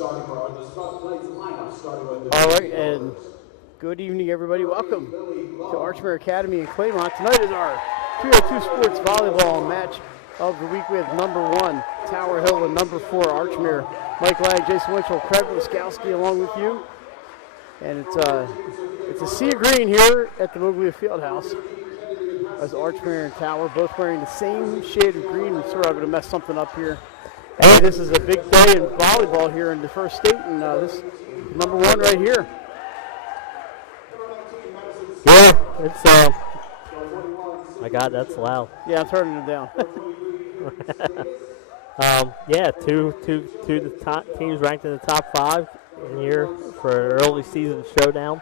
All right, and good evening, everybody. Welcome to Archmere Academy in Claymont. Tonight is our 302 Sports Volleyball match of the week. We have number 1, Tower Hill, and number 4, Archmere. Mike Lang, Jason Winchell, Craig Wiskowski along with you. And it's a sea of green here at the Moglia Fieldhouse. As Archmere and Tower both wearing the same shade of green. I'm sorry I'm going to mess something up here. Hey, this is a big day in volleyball here in the first state, and this is number 1 right here. Yeah, it's my God, that's loud. Yeah, I'm turning it down. Yeah, two the top teams ranked in the top 5 in here for an early season showdown.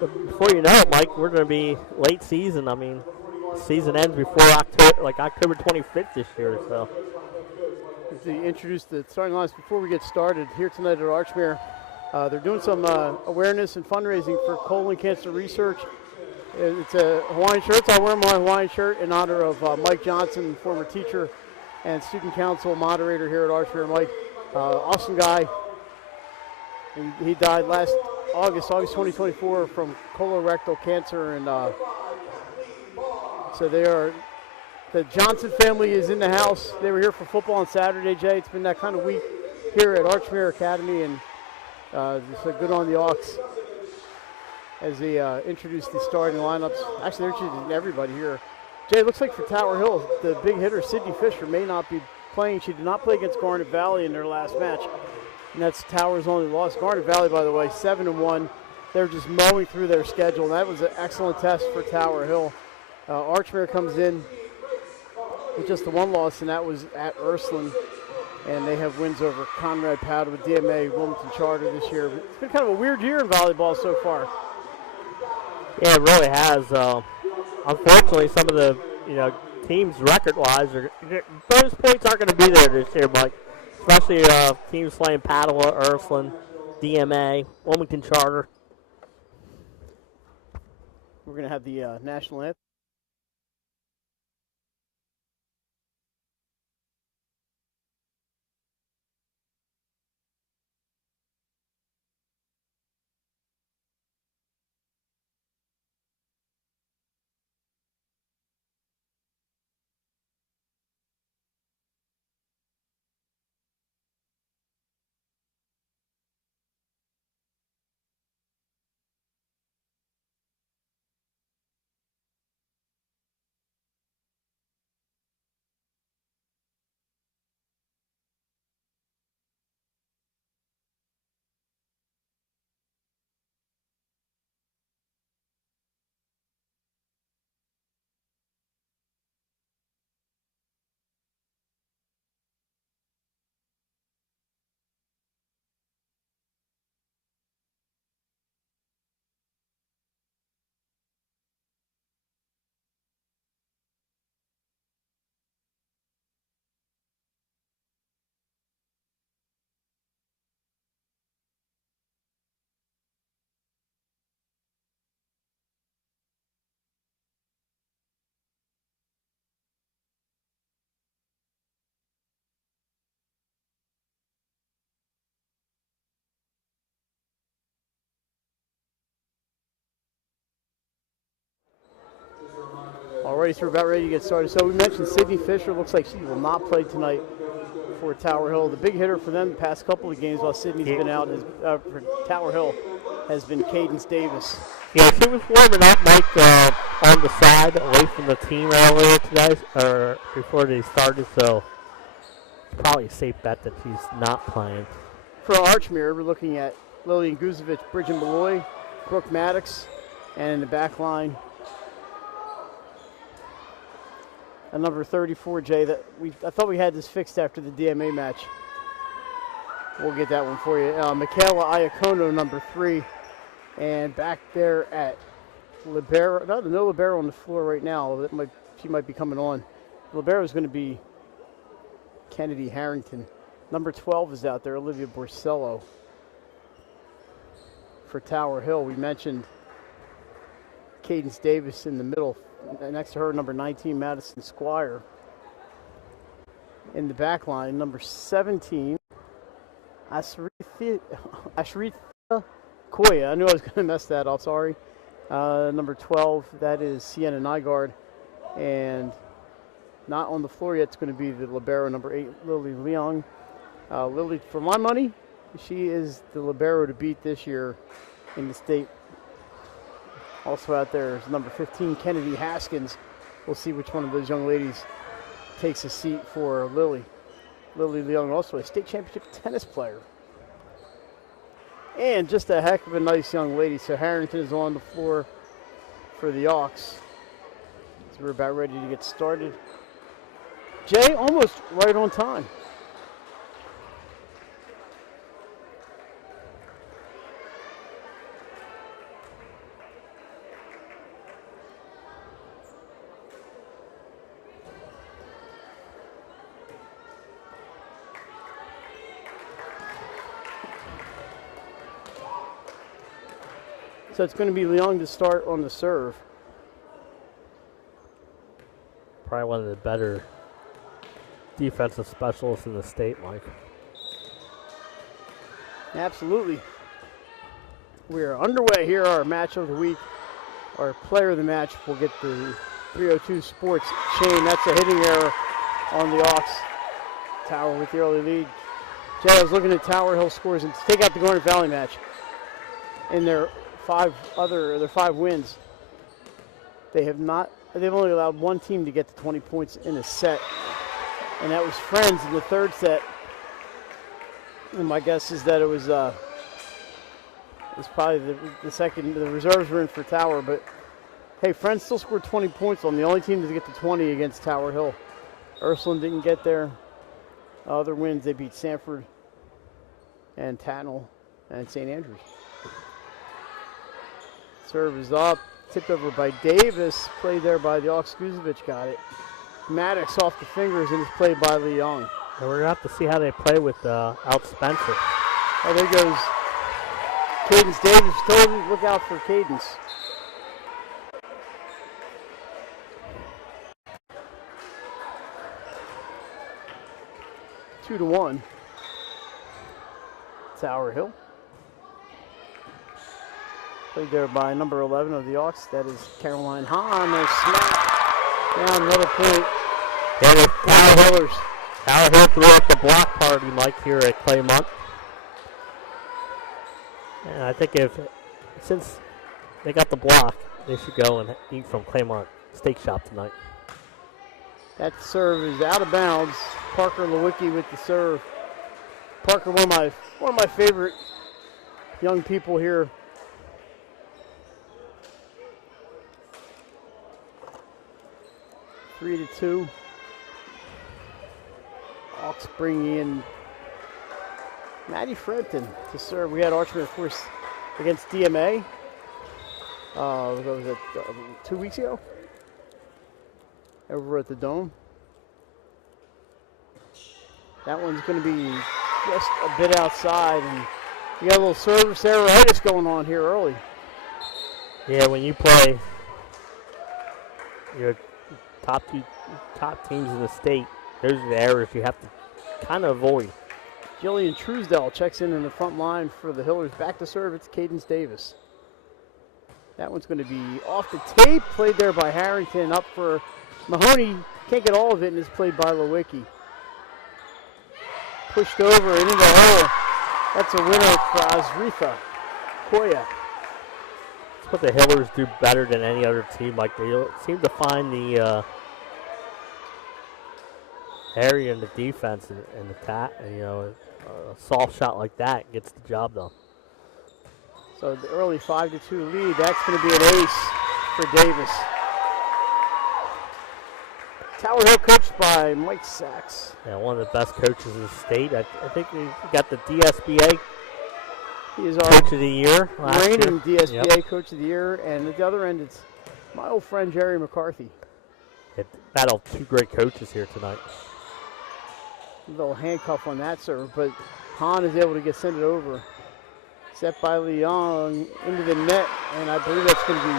But before you know it, Mike, we're going to be late season. I mean, season ends before October 25th this year. So, to introduce the starting lines before we get started here tonight at Archmere, they're doing some awareness and fundraising for colon cancer research. It's a Hawaiian shirt. So I wear my Hawaiian shirt in honor of Mike Johnson, former teacher and student council moderator here at Archmere. Mike, awesome guy. And he died last August 2024 from colorectal cancer, and so the Johnson family is in the house. They were here for football on Saturday, Jay. It's been that kind of week here at Archmere Academy, and just good on the Hawks as they introduce the starting lineups. Actually, they're introducing everybody here. Jay, it looks like for Tower Hill, the big hitter, Sydney Fisher, may not be playing. She did not play against Garnet Valley in their last match. And that's Tower's only loss. Garnet Valley, by the way, 7-1. They're just mowing through their schedule. And that was an excellent test for Tower Hill. Archmere comes in with just the 1 loss, and that was at Ursuline. And they have wins over Conrad Padua, DMA, Wilmington Charter this year. It's been kind of a weird year in volleyball so far. yeah, it really has. Unfortunately, some of the teams record-wise, bonus points aren't going to be there this year, Mike. Especially teams playing Padua, Ursuline, DMA, Wilmington Charter. We're going to have the national anthem. Alrighty, so we're about ready to get started. So we mentioned Sydney Fisher. Looks like she will not play tonight for Tower Hill. The big hitter for them the past couple of games while Sydney's been out for Tower Hill has been Cadence Davis. Yeah, she was warming up, Mike, on the side away from the team earlier today, or before they started, so it's probably a safe bet that she's not playing. For Archmere, we're looking at Lillian Guzevich, Bridget Malloy, Brooke Maddox, and in the back line, a number 34, Jay, I thought we had this fixed after the DMA match. We'll get that one for you. Michaela Iacono, number 3. And back there at libero, no libero on the floor right now. She might be coming on. Libero is going to be Kennedy Harrington. Number 12 is out there, Olivia Borsello. For Tower Hill, we mentioned Cadence Davis in the middle. Next to her, number 19, Madison Squire. In the back line, number 17, Ashrita Koya. I knew I was going to mess that up. Sorry. Number 12, that is Sienna Nygaard. And not on the floor yet, it's going to be the libero, number 8, Lily Leong. Lily, for my money, she is the libero to beat this year in the state. Also out there is number 15, Kennedy Haskins. We'll see which one of those young ladies takes a seat for Lily. Lily Leong, also a state championship tennis player. And just a heck of a nice young lady. So Harrington is on the floor for the Auks. So we're about ready to get started. Jay, almost right on time. So it's going to be Leong to start on the serve. Probably one of the better defensive specialists in the state, Mike. Absolutely. We are underway here. Our match of the week, our player of the match will get the 302 Sports chain. That's a hitting error on the Auks. Tower with the early lead. Jay, I was looking at Tower Hill scores and take out the Garnet Valley match. In their 5 wins, they've only allowed one team to get to 20 points in a set, and that was Friends in the third set. And my guess is that it was probably the second. The reserves were in for Tower, but hey, Friends still scored 20 points on the only team to get to 20 against Tower Hill. Ursuline didn't get there. Other wins, they beat Sanford and Tatnall and St. Andrews. Serve is up, tipped over by Davis, played there by the Auks. Skuzovic got it. Maddox off the fingers and is played by Leong. And we're going to have to see how they play with out Spencer. Oh, there goes Cadence Davis. Told him, look out for Cadence. Two to 1. Tower Hill. Played there by number 11 of the Auks. That is Caroline Hahn. They smack down another point. Yeah, there's Tower Hill threw up the block party, Mike, here at Claymont. And I think since they got the block, they should go and eat from Claymont Steak Shop tonight. That serve is out of bounds. Parker Lewicki with the serve. Parker, one of my favorite young people here. Three to 2. Auks bringing in Maddie Frenton to serve. We had Archmere, of course, against DMA. What was it, 2 weeks ago? Over at the Dome. That one's going to be just a bit outside, and you got a little service erroritis going on here early. Yeah, when you play your top teams in the state, those are the errors you have to kind of avoid. Jillian Truesdell checks in the front line for the Hillers. Back to serve, it's Cadence Davis. That one's going to be off the tape, played there by Harrington. Up for Mahoney, can't get all of it, and is played by Lewicki. Pushed over and into the hole. That's a winner for Asrita Koya. That's what the Hillers do better than any other team. Like, they seem to find the area in the defense and attack. And, a soft shot like that gets the job done. So the early 5-2 lead, that's going to be an ace for Davis. Tower Hill coached by Mike Sachs. Yeah, one of the best coaches in the state. I think he got the DSBA He is our Coach of the Year. reigning DSBA Yep. Coach of the Year. And at the other end, it's my old friend Jerry McCarthy. It battled two great coaches here tonight. A little handcuff on that serve, but Hahn is able to send it over. Set by Leong into the net, and I believe that's going to be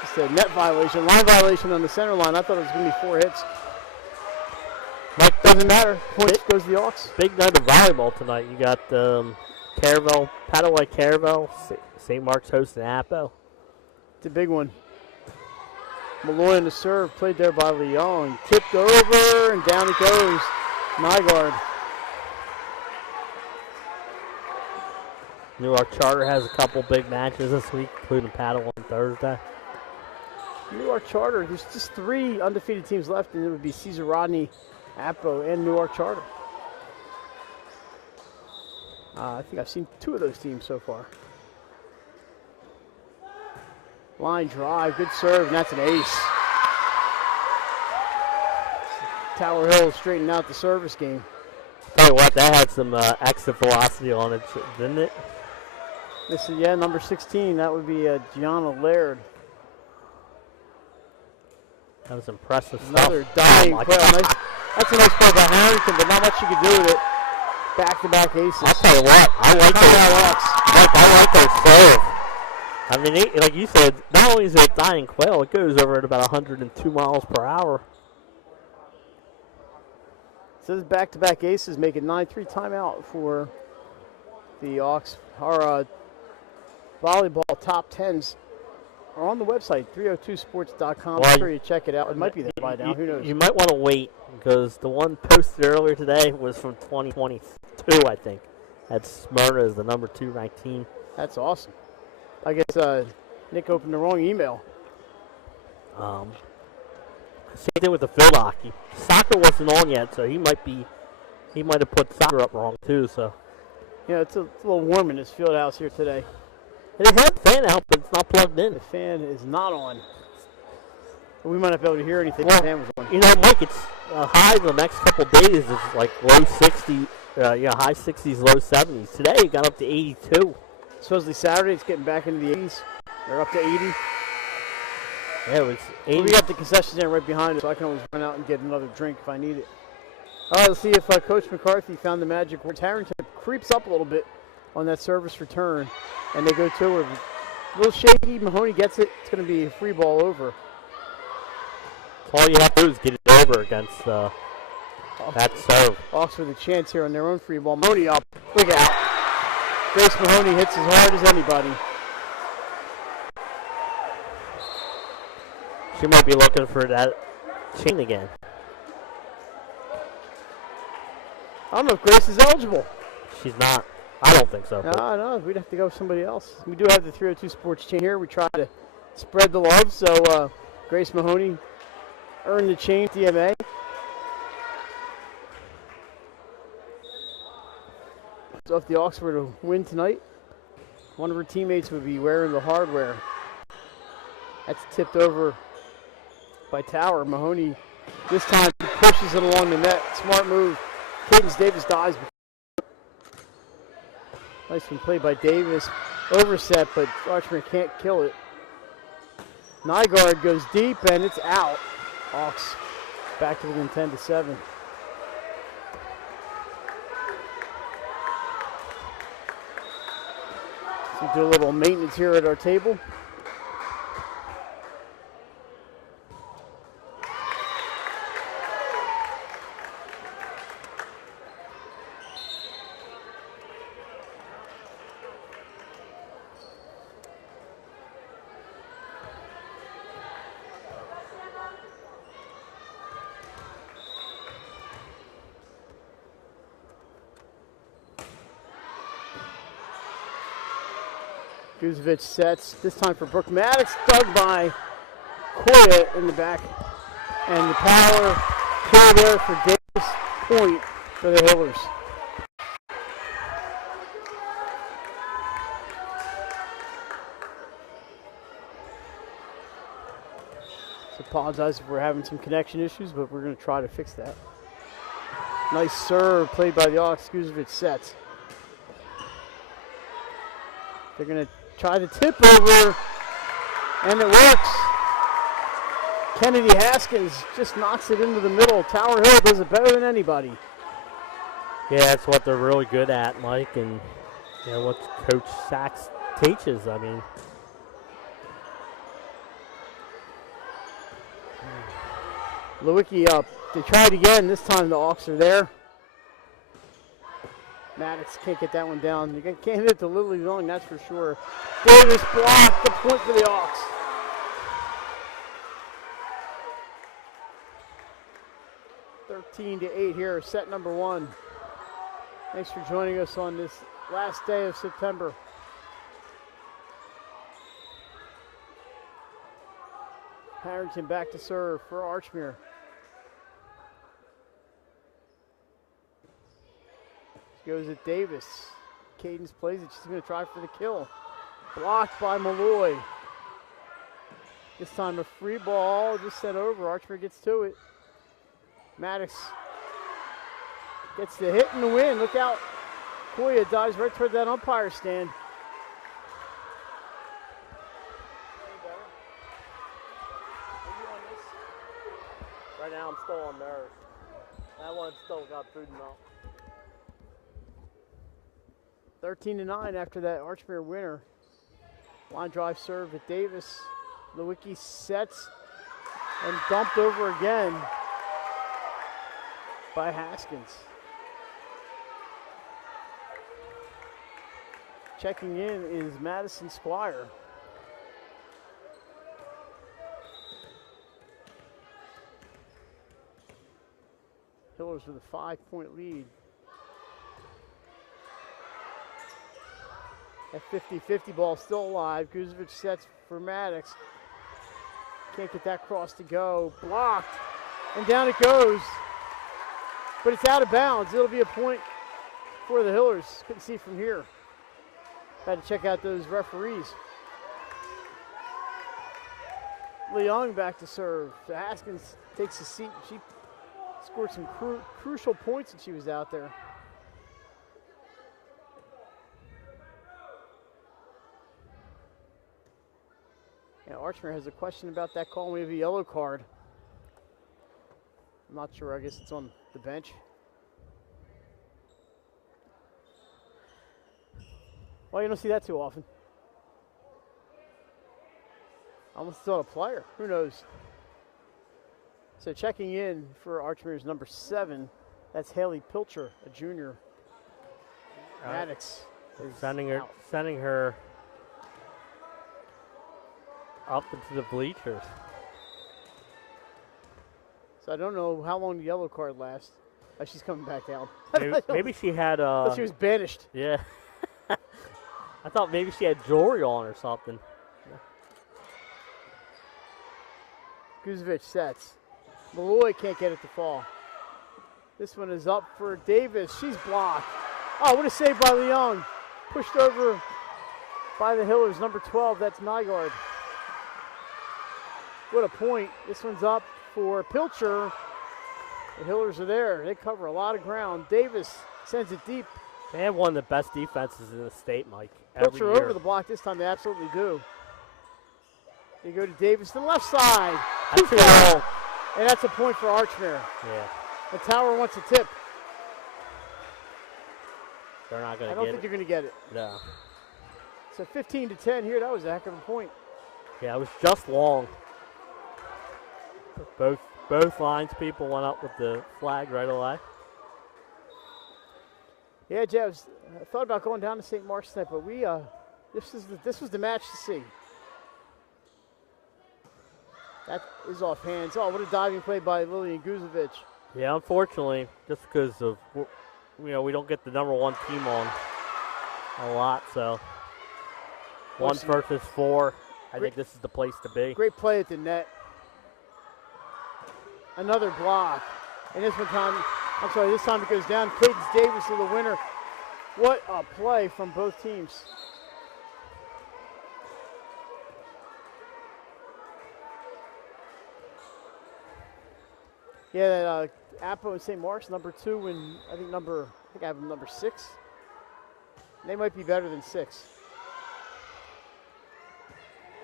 just a net violation, line violation on the center line. I thought it was going to be 4 hits. Mike, Doesn't matter. Point goes to the Hawks. Big night of volleyball tonight. You got Caravelle, Padaway Caravelle, St. Mark's hosting Appo. It's a big one. Malloy on the serve, played there by Leon. Tipped over, and down it goes. Nygaard. Newark Charter has a couple big matches this week, including Padua on Thursday. Newark Charter, there's just 3 undefeated teams left, and it would be Cesar Rodney, Appo, and Newark Charter. I think I've seen 2 of those teams so far. Line drive, good serve, and that's an ace. Tower Hill straightening out the service game. Tell you what, that had some extra velocity on it, didn't it? This is, number 16. That would be Gianna Laird. That was impressive Another stuff. dying quail. Nice, that's a nice play by Harrington, but not much you can do with it. Back-to-back aces. I'll tell you what, I like their serve. I mean, like you said, not only is it a dying quail, it goes over at about 102 miles per hour. So this back-to-back aces make it 9-3 timeout for the Hawks. Our volleyball top 10s are on the website, 302sports.com. Well, I'm sure you check it out. It might be there by now. Who knows? You might want to wait because the one posted earlier today was from 2022, I think. Had Smyrna as the number 2 ranked team. That's awesome. I guess Nick opened the wrong email. Same thing with the field hockey. Soccer wasn't on yet, so he might have put soccer up wrong too. So Yeah, it's a little warm in this field house here today. they have the fan out, but it's not plugged in. The fan is not on. We might not be able to hear anything. Well, the fan was on. You know, Mike, it's high the next couple of days is like low 60, high 60s, low 70s. Today it got up to 82. Supposedly Saturday it's getting back into the 80s. They're up to 80. Yeah, it was 80. Well, we got the concession stand right behind us, so I can always run out and get another drink if I need it. All right, let's see if Coach McCarthy found the magic word. Harrington creeps up a little bit on that service return, and they go to her. A little shaky. Mahoney gets it. It's going to be a free ball over. All you have to do is get it over against that serve. Hawks with a chance here on their own free ball. Mahoney up. Look out. Grace Mahoney hits as hard as anybody. She might be looking for that chain again. I don't know if Grace is eligible. She's not. I don't think so. No, we'd have to go with somebody else. We do have the 302 Sports chain here. We try to spread the love, so Grace Mahoney earned the chain DMA. So if the Hawks were to win tonight, one of her teammates would be wearing the hardware. That's tipped over by Tower. Mahoney this time pushes it along the net. Smart move. Cadence Davis dives. Nice one played by Davis. Overset, but Archmere can't kill it. Nygaard goes deep, and it's out. Hawks back to within 10-7. So do a little maintenance here at our table. Guzevich sets, this time for Brooke Maddox, dug by Coya in the back. And the power kill there for Davis, point for the Hillers. So apologize if we're having some connection issues, but we're going to try to fix that. Nice serve played by the Hawks. Guzevich sets. They're going to try the tip over, and it works. Kennedy Haskins just knocks it into the middle. Tower Hill does it better than anybody. Yeah, that's what they're really good at, Mike, and what Coach Sachs teaches. I mean, Lewicki up. They tried again. This time the Hawks are there. Maddox can't get that one down. You can't hit it to Lily Long, that's for sure. Davis blocked the point for the Hawks. (13-8) here, set number 1. Thanks for joining us on this last day of September. Harrington back to serve for Archmere. Goes at Davis. Cadence plays it. She's going to try for the kill. Blocked by Malloy. This time a free ball just sent over. Archmere gets to it. Maddox gets the hit and the win. Look out. Koya dives right toward that umpire stand. Right now I'm still on nerves. That one still got food enough. 13-9 after that Archmere winner. Line drive serve at Davis. Lewicki sets and dumped over again by Haskins. Checking in is Madison Squire. Hillers with a 5-point lead. That 50-50 ball still alive. Guzevich sets for Maddox. Can't get that cross to go. Blocked. And down it goes. But it's out of bounds. It'll be a point for the Hillers. Couldn't see from here. Had to check out those referees. Leung back to serve. So Haskins takes a seat. She scored some crucial points when she was out there. Yeah, Archmere has a question about that call. We have a yellow card. I'm not sure. I guess it's on the bench. Well, you don't see that too often. Almost still a player. Who knows? So checking in for Archmere's number 7. That's Haley Pilcher, a junior. Maddox is sending her up into the bleachers. So I don't know how long the yellow card lasts. Oh, she's coming back down. Maybe she had. I thought she was banished. Yeah. I thought maybe she had jewelry on or something. Guzevich sets. Malloy can't get it to fall. This one is up for Davis. She's blocked. Oh, what a save by Leung. Pushed over by the Hillers. Number 12, that's Nygaard. What a point. This one's up for Pilcher. The Hillers are there. They cover a lot of ground. Davis sends it deep. They have one of the best defenses in the state, Mike. Pilcher over the block this time. They absolutely do. They go to Davis to the left side. That's too low. And that's a point for Archmere. Yeah. The Tower wants a tip. They're not going to get it. I don't think they're going to get it. No. So 15-10 here. That was a heck of a point. Yeah, it was just long. Both lines people went up with the flag right away. Yeah, Jeff, I thought about going down to St. Mark's tonight, but this was the match to see. That is off hands. Oh, what a diving play by Lillian Guzevich. Yeah, unfortunately, just because of we don't get the number 1 team on a lot, so 1 versus 4. I think this is the place to be. Great play at the net. Another block. And this time it goes down. Cadence Davis is the winner. What a play from both teams. Yeah, Apo and St. Mark's, number 2, and I think I have them number 6. They might be better than 6.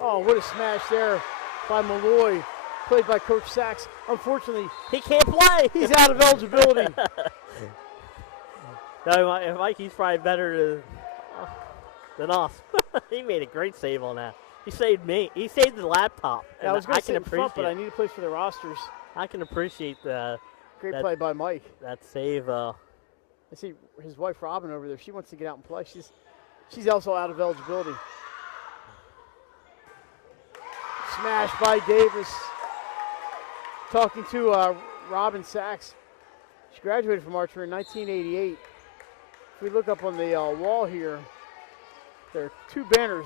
Oh, what a smash there by Malloy. Played by Coach Sachs. Unfortunately, he can't play. He's out of eligibility. No, Mike, he's probably better than us. He made a great save on that. He saved me. He saved the laptop. Yeah, I was going to sit in front, but I need to play for the rosters. I can appreciate Great play by Mike. That save. I see his wife Robin over there. She wants to get out and play. She's also out of eligibility. Smash by Davis. Talking to Robin Sachs. She graduated from Archmere in 1988. If we look up on the wall here, there are 2 banners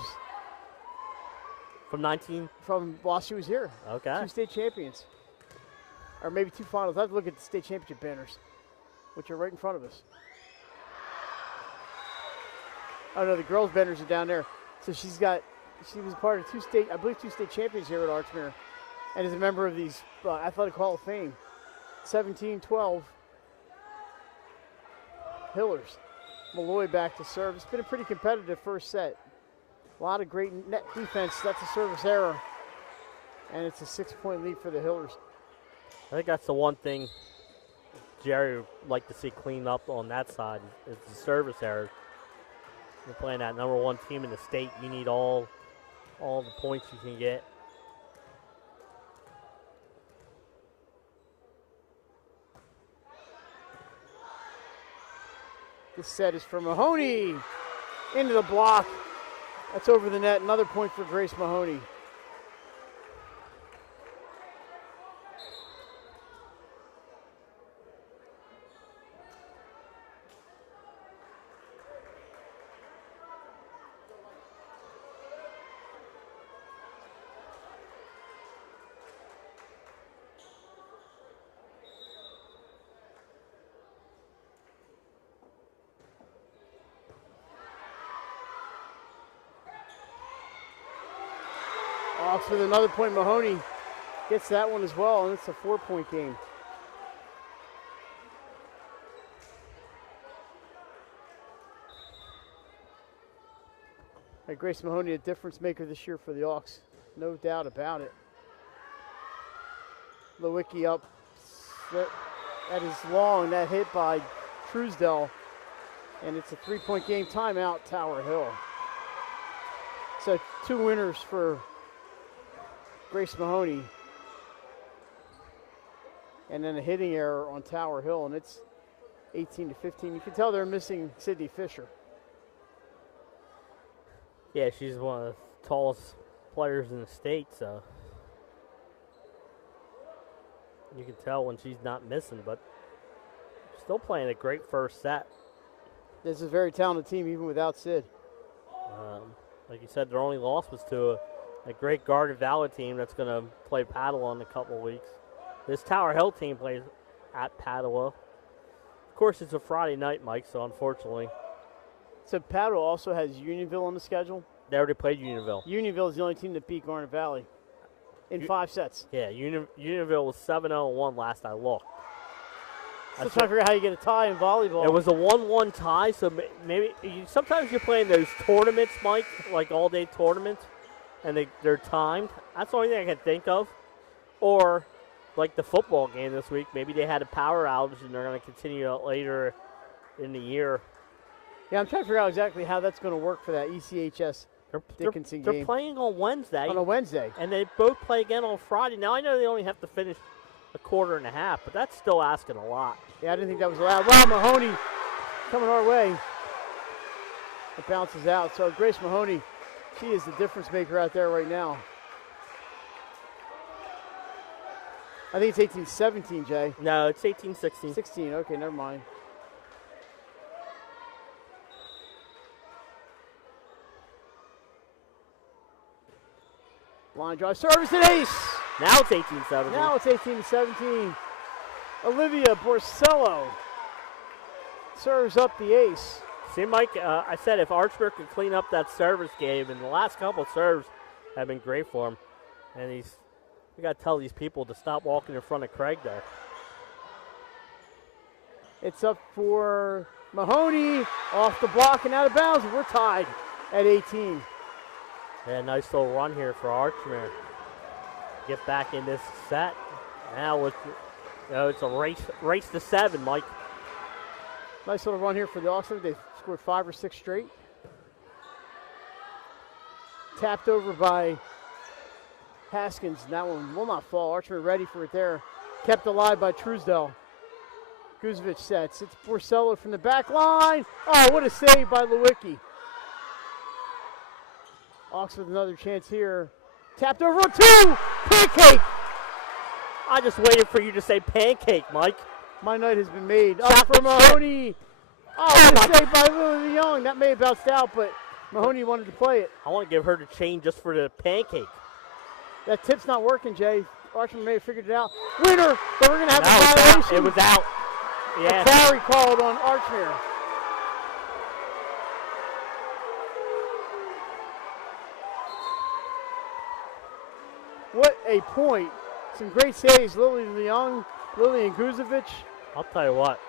from while she was here. Okay. 2 state champions. Or maybe 2 finals. I have to look at the state championship banners, which are right in front of us. Oh no, the girls' banners are down there. So she was part of 2 state champions here at Archmere, and is a member of these Athletic Hall of Fame. 17-12. Hillers. Malloy back to serve. It's been a pretty competitive first set. A lot of great net defense. That's a service error. And it's a 6-point lead for the Hillers. I think that's the one thing Jerry would like to see cleaned up on that side is the service errors. You're playing that number 1 team in the state. You need all the points you can get. This set is for Mahoney. Into the block. That's over the net. Another point for Grace Mahoney. Off with another point. Mahoney gets that one as well, and it's a 4-point game. Grace Mahoney, a difference maker this year for the Hawks, no doubt about it. Lewicki up. That is long. That hit by Truesdell, and it's a 3-point game. Timeout, Tower Hill. So 2 winners for Grace Mahoney, and then a hitting error on Tower Hill, and it's 18-15. You can tell they're missing Sydney Fisher. Yeah, she's one of the tallest players in the state, so you can tell when she's not missing, but still playing a great first set. This is a very talented team, even without Sid. Like you said, their only loss was to a great Garden Valley team that's going to play Padua in a couple of weeks. This Tower Hill team plays at Padua. Of course, it's a Friday night, Mike, so unfortunately. So Padua also has Unionville on the schedule? They already played Unionville. Unionville is the only team that beat Garden Valley in 5 sets. Yeah, Unionville was 7-0-1 last I looked. Still trying to figure out how you get a tie in volleyball. It was a 1-1 tie, so maybe sometimes you're playing those tournaments, Mike, like all-day tournaments, and they're timed. That's the only thing I can think of. Or like the football game this week, maybe they had a power outage and they're going to continue it later in the year. Yeah, I'm trying to figure out exactly how that's going to work for that ECHS Dickinson game. They're playing on Wednesday. On a Wednesday. And they both play again on Friday. Now, I know they only have to finish a quarter and a half, but that's still asking a lot. Yeah, I didn't think that was allowed. Wow, Mahoney coming our way. It bounces out. So Grace Mahoney, she is the difference maker out there right now. I think it's 18-17, Jay. No, it's 18-16. 16, okay, never mind. Line drive, service and ace. Now it's 18-17. Now it's 18-17. Olivia Borsello serves up the ace. See, Mike, I said if Archmere could clean up that service game, and the last couple of serves have been great for him. And we got to tell these people to stop walking in front of Craig there. It's up for Mahoney, off the block and out of bounds. We're tied at 18. Yeah, nice little run here for Archmere. Get back in this set. Now it's a race to 7, Mike. Nice little run here for the Oxford. They scored 5 or 6 straight. Tapped over by Haskins. That one will not fall. Archmere ready for it there. Kept alive by Truesdell. Guzevich sets. It's Borsello from the back line. Oh, what a save by Lewicki. Hawks with another chance here. Tapped over on 2. Pancake. I just waited for you to say pancake, Mike. My night has been made. Up for Mahoney. Oh, what a save by Lily Young. That may have bounced out, but Mahoney wanted to play it. I want to give her the chain just for the pancake. That tip's not working, Jay. Archmere may have figured it out. Winner, but we're going to have a violation. It was out. Yeah. A carry called on Archmere. What a point. Some great saves. Lily Young, Lily and Guzevich. I'll tell you what.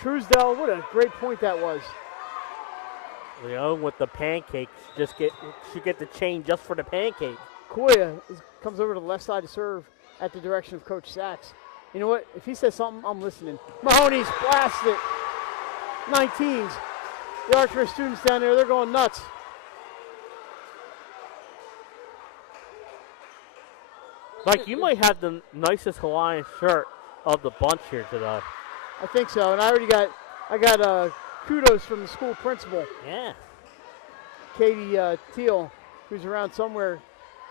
Truesdell, what a great point that was. Leon with the pancakes should get the chain just for the pancake. Koya comes over to the left side to serve at the direction of Coach Sachs. You know what? If he says something, I'm listening. Mahoney's blasted. 19s. The Archmere students down there, they're going nuts. Mike, you might have the nicest Hawaiian shirt of the bunch here today. I think so, and I got kudos from the school principal. Yeah. Katie Teal, who's around somewhere.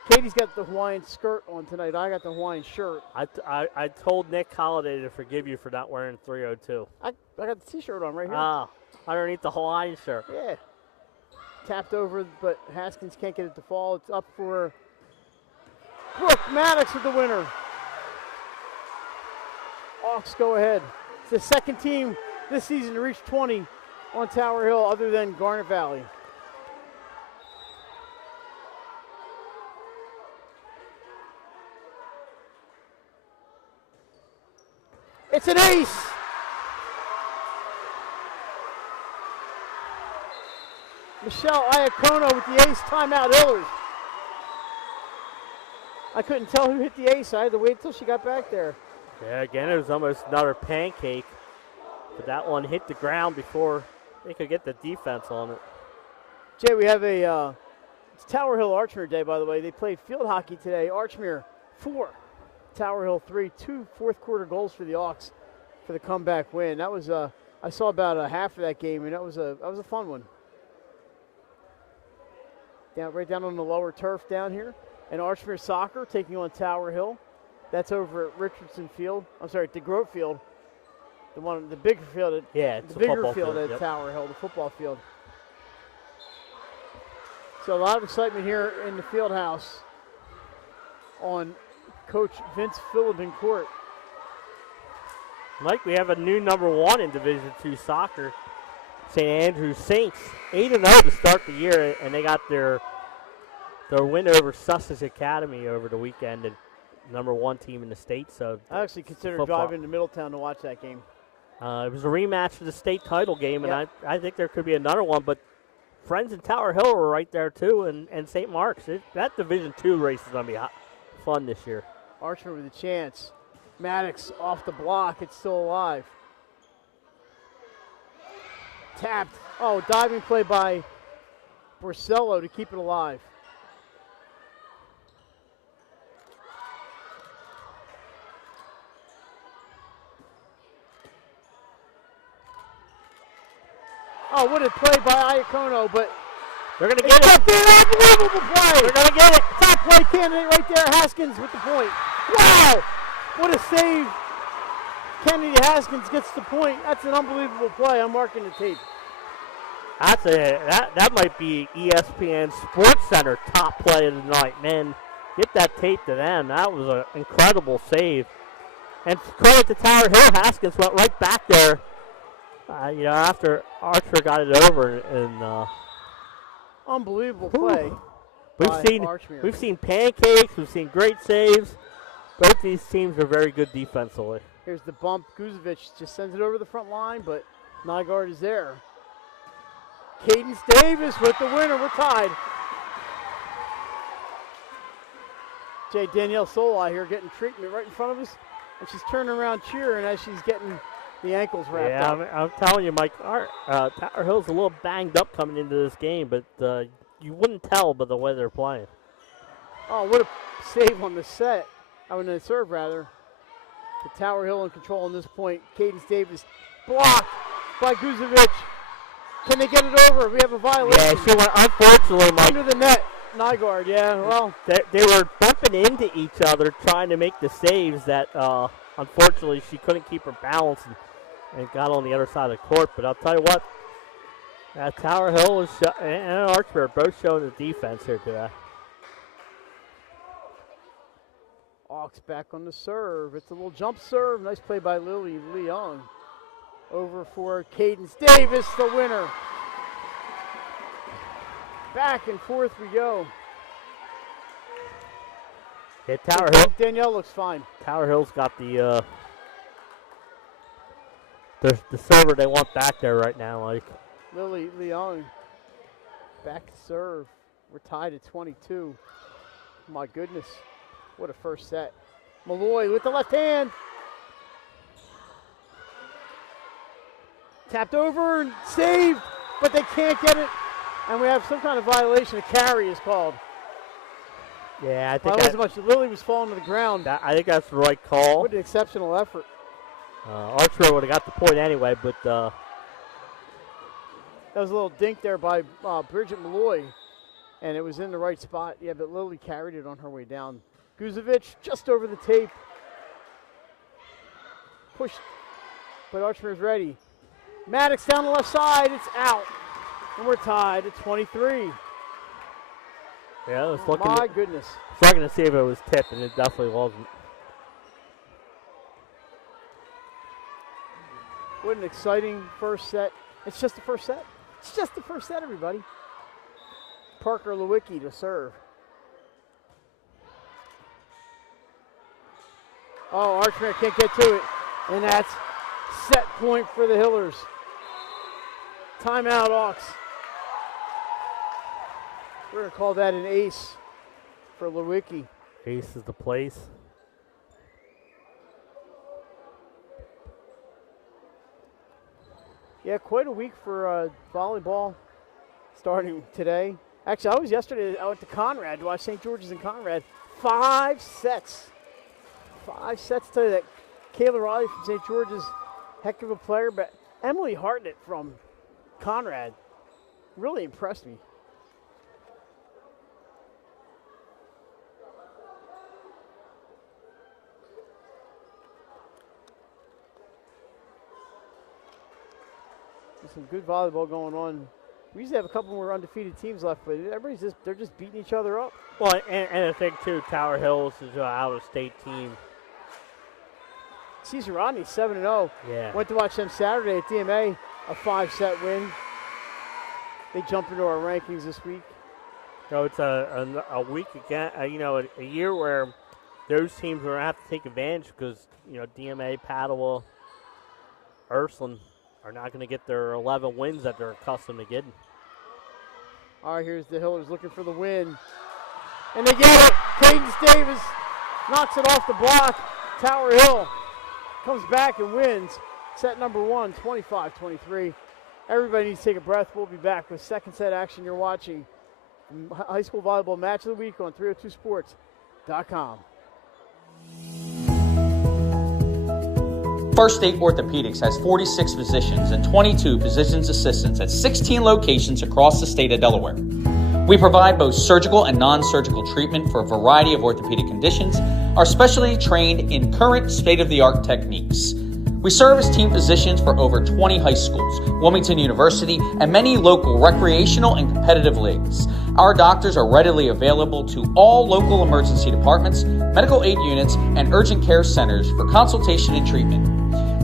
Katie's got the Hawaiian skirt on tonight. I got the Hawaiian shirt. I told Nick Holliday to forgive you for not wearing 302. I got the T-shirt on right here. Ah, underneath the Hawaiian shirt. Yeah. Tapped over, but Haskins can't get it to fall. It's up for Brooke Maddox with the winner. Hawks go ahead. It's the second team this season to reach 20 on Tower Hill other than Garnet Valley. It's an ace. Michelle Iacono with the ace, timeout Hillers. I couldn't tell who hit the ace. I had to wait until she got back there. Yeah, again, it was almost another pancake, but that one hit the ground before they could get the defense on it. Jay, we have it's Tower Hill Archmere Day, by the way. They played field hockey today. Archmere 4, Tower Hill 3, 2 fourth-quarter goals for the Hawks for the comeback win. That was I saw about a half of that game, and that was a fun one. Right down on the lower turf down here. And Archmere Soccer taking on Tower Hill. That's over at Richardson Field. I'm sorry, at DeGroat Field. The bigger field. It's the bigger football field at yep. Tower Hill, the football field. So a lot of excitement here in the field house on Coach Vince Philippin court. Mike, we have a new #1 in Division II soccer. St. Andrews Saints, 8-0 to start the year, and they got their win over Sussex Academy over the weekend, and #1 team in the state. So I actually considered football. driving to Middletown to watch that game. It was a rematch of the state title game, Yep. and I think there could be another one, but Friends in Tower Hill were right there too, and St. Mark's. That Division II race is going to be fun this year. Archmere with a chance. Maddox off the block. It's still alive. Tapped. Oh, diving play by Borsello to keep it alive. Oh, what a play by Iacono, but they're going to get it. Unbelievable play. They're going to get it. Top play candidate right there, Haskins with the point. Wow, what a save. Kennedy Haskins gets the point. That's an unbelievable play. I'm marking the tape. That might be ESPN Sports Center top play of the night, man. Get that tape to them. That was an incredible save. And credit to Tower Hill, Haskins went right back there. After Archer got it over, and unbelievable play. We've seen pancakes. We've seen great saves. Both these teams are very good defensively. Here's the bump. Guzevich just sends it over the front line, but Nygaard is there. Cadence Davis with the winner. We're tied. Jay, Danielle Solai here getting treatment right in front of us, and she's turning around cheering as she's getting the ankles wrapped up. I'm telling you, Mike, Tower Hill's a little banged up coming into this game, but you wouldn't tell by the way they're playing. Oh, what a save on the set. On the serve, rather. The Tower Hill in control on this point. Cadence Davis blocked by Guzovic. Can they get it over? We have a violation. Yeah, she went, unfortunately, Mike. Under the net. Nygaard, yeah, well. They were bumping into each other trying to make the saves that, unfortunately, she couldn't keep her balance and got on the other side of the court. But I'll tell you what, Tower Hill and Archmere both showing the defense here today. Hawks back on the serve. It's a little jump serve. Nice play by Lily Leung. Over for Cadence Davis, the winner. Back and forth we go. Yeah, Tower Hill. Danielle looks fine. Tower Hill's got the server they want back there right now, Mike. Lily Leung. Back to serve. We're tied at 22. My goodness. What a first set. Malloy with the left hand. Tapped over and saved, but they can't get it. And we have some kind of violation. A carry is called. Yeah, I think wasn't much. Lily was falling to the ground. I think that's the right call. What an exceptional effort. Archmere would have got the point anyway, but that was a little dink there by Bridget Malloy, and it was in the right spot. Yeah, but Lily carried it on her way down. Guzovic just over the tape. Pushed, but Archmere's ready. Maddox down the left side. It's out. And we're tied at 23. Yeah, I was looking. My goodness. I was looking to see if it was tipped, and it definitely wasn't. What an exciting first set. It's just the first set. It's just the first set, everybody. Parker Lewicki to serve. Oh, Archmere can't get to it. And that's set point for the Hillers. Timeout, Hawks. We're going to call that an ace for Lewicki. Ace is the place. Yeah, quite a week for volleyball starting today. Actually, I was yesterday. I went to Conrad to watch St. George's in Conrad. 5 sets. 5 sets to that. Kayla Riley from St. George's, heck of a player. But Emily Hartnett from Conrad really impressed me. Some good volleyball going on. We used to have a couple more undefeated teams left, but they're just beating each other up. Well, and I think too, Tower Hills is an out-of-state team. Cesar Rodney 7-0. Yeah. Went to watch them Saturday at DMA, a 5-set win. They jump into our rankings this week. So it's a week again, a year where those teams are going to have to take advantage because, DMA, Padua, Ursuline are not going to get their 11 wins that they're accustomed to getting. All right, here's the Hillers looking for the win. And they get it. Cadence Davis knocks it off the block. Tower Hill comes back and wins. Set number 1, 25-23. Everybody needs to take a breath. We'll be back with second set action. You're watching High School Volleyball Match of the Week on 302sports.com. First State Orthopedics has 46 physicians and 22 physician's assistants at 16 locations across the state of Delaware. We provide both surgical and non-surgical treatment for a variety of orthopedic conditions, are specially trained in current state-of-the-art techniques. We serve as team physicians for over 20 high schools, Wilmington University, and many local recreational and competitive leagues. Our doctors are readily available to all local emergency departments, medical aid units, and urgent care centers for consultation and treatment.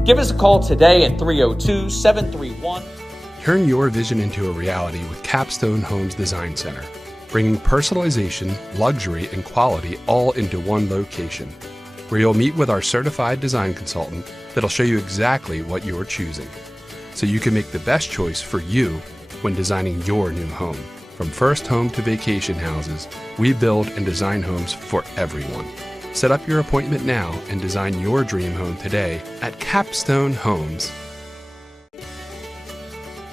Give us a call today at 302-731. Turn your vision into a reality with Capstone Homes Design Center, bringing personalization, luxury, and quality all into one location, where you'll meet with our certified design consultant that'll show you exactly what you're choosing, so you can make the best choice for you when designing your new home. From first home to vacation houses, we build and design homes for everyone. Set up your appointment now and design your dream home today at Capstone Homes.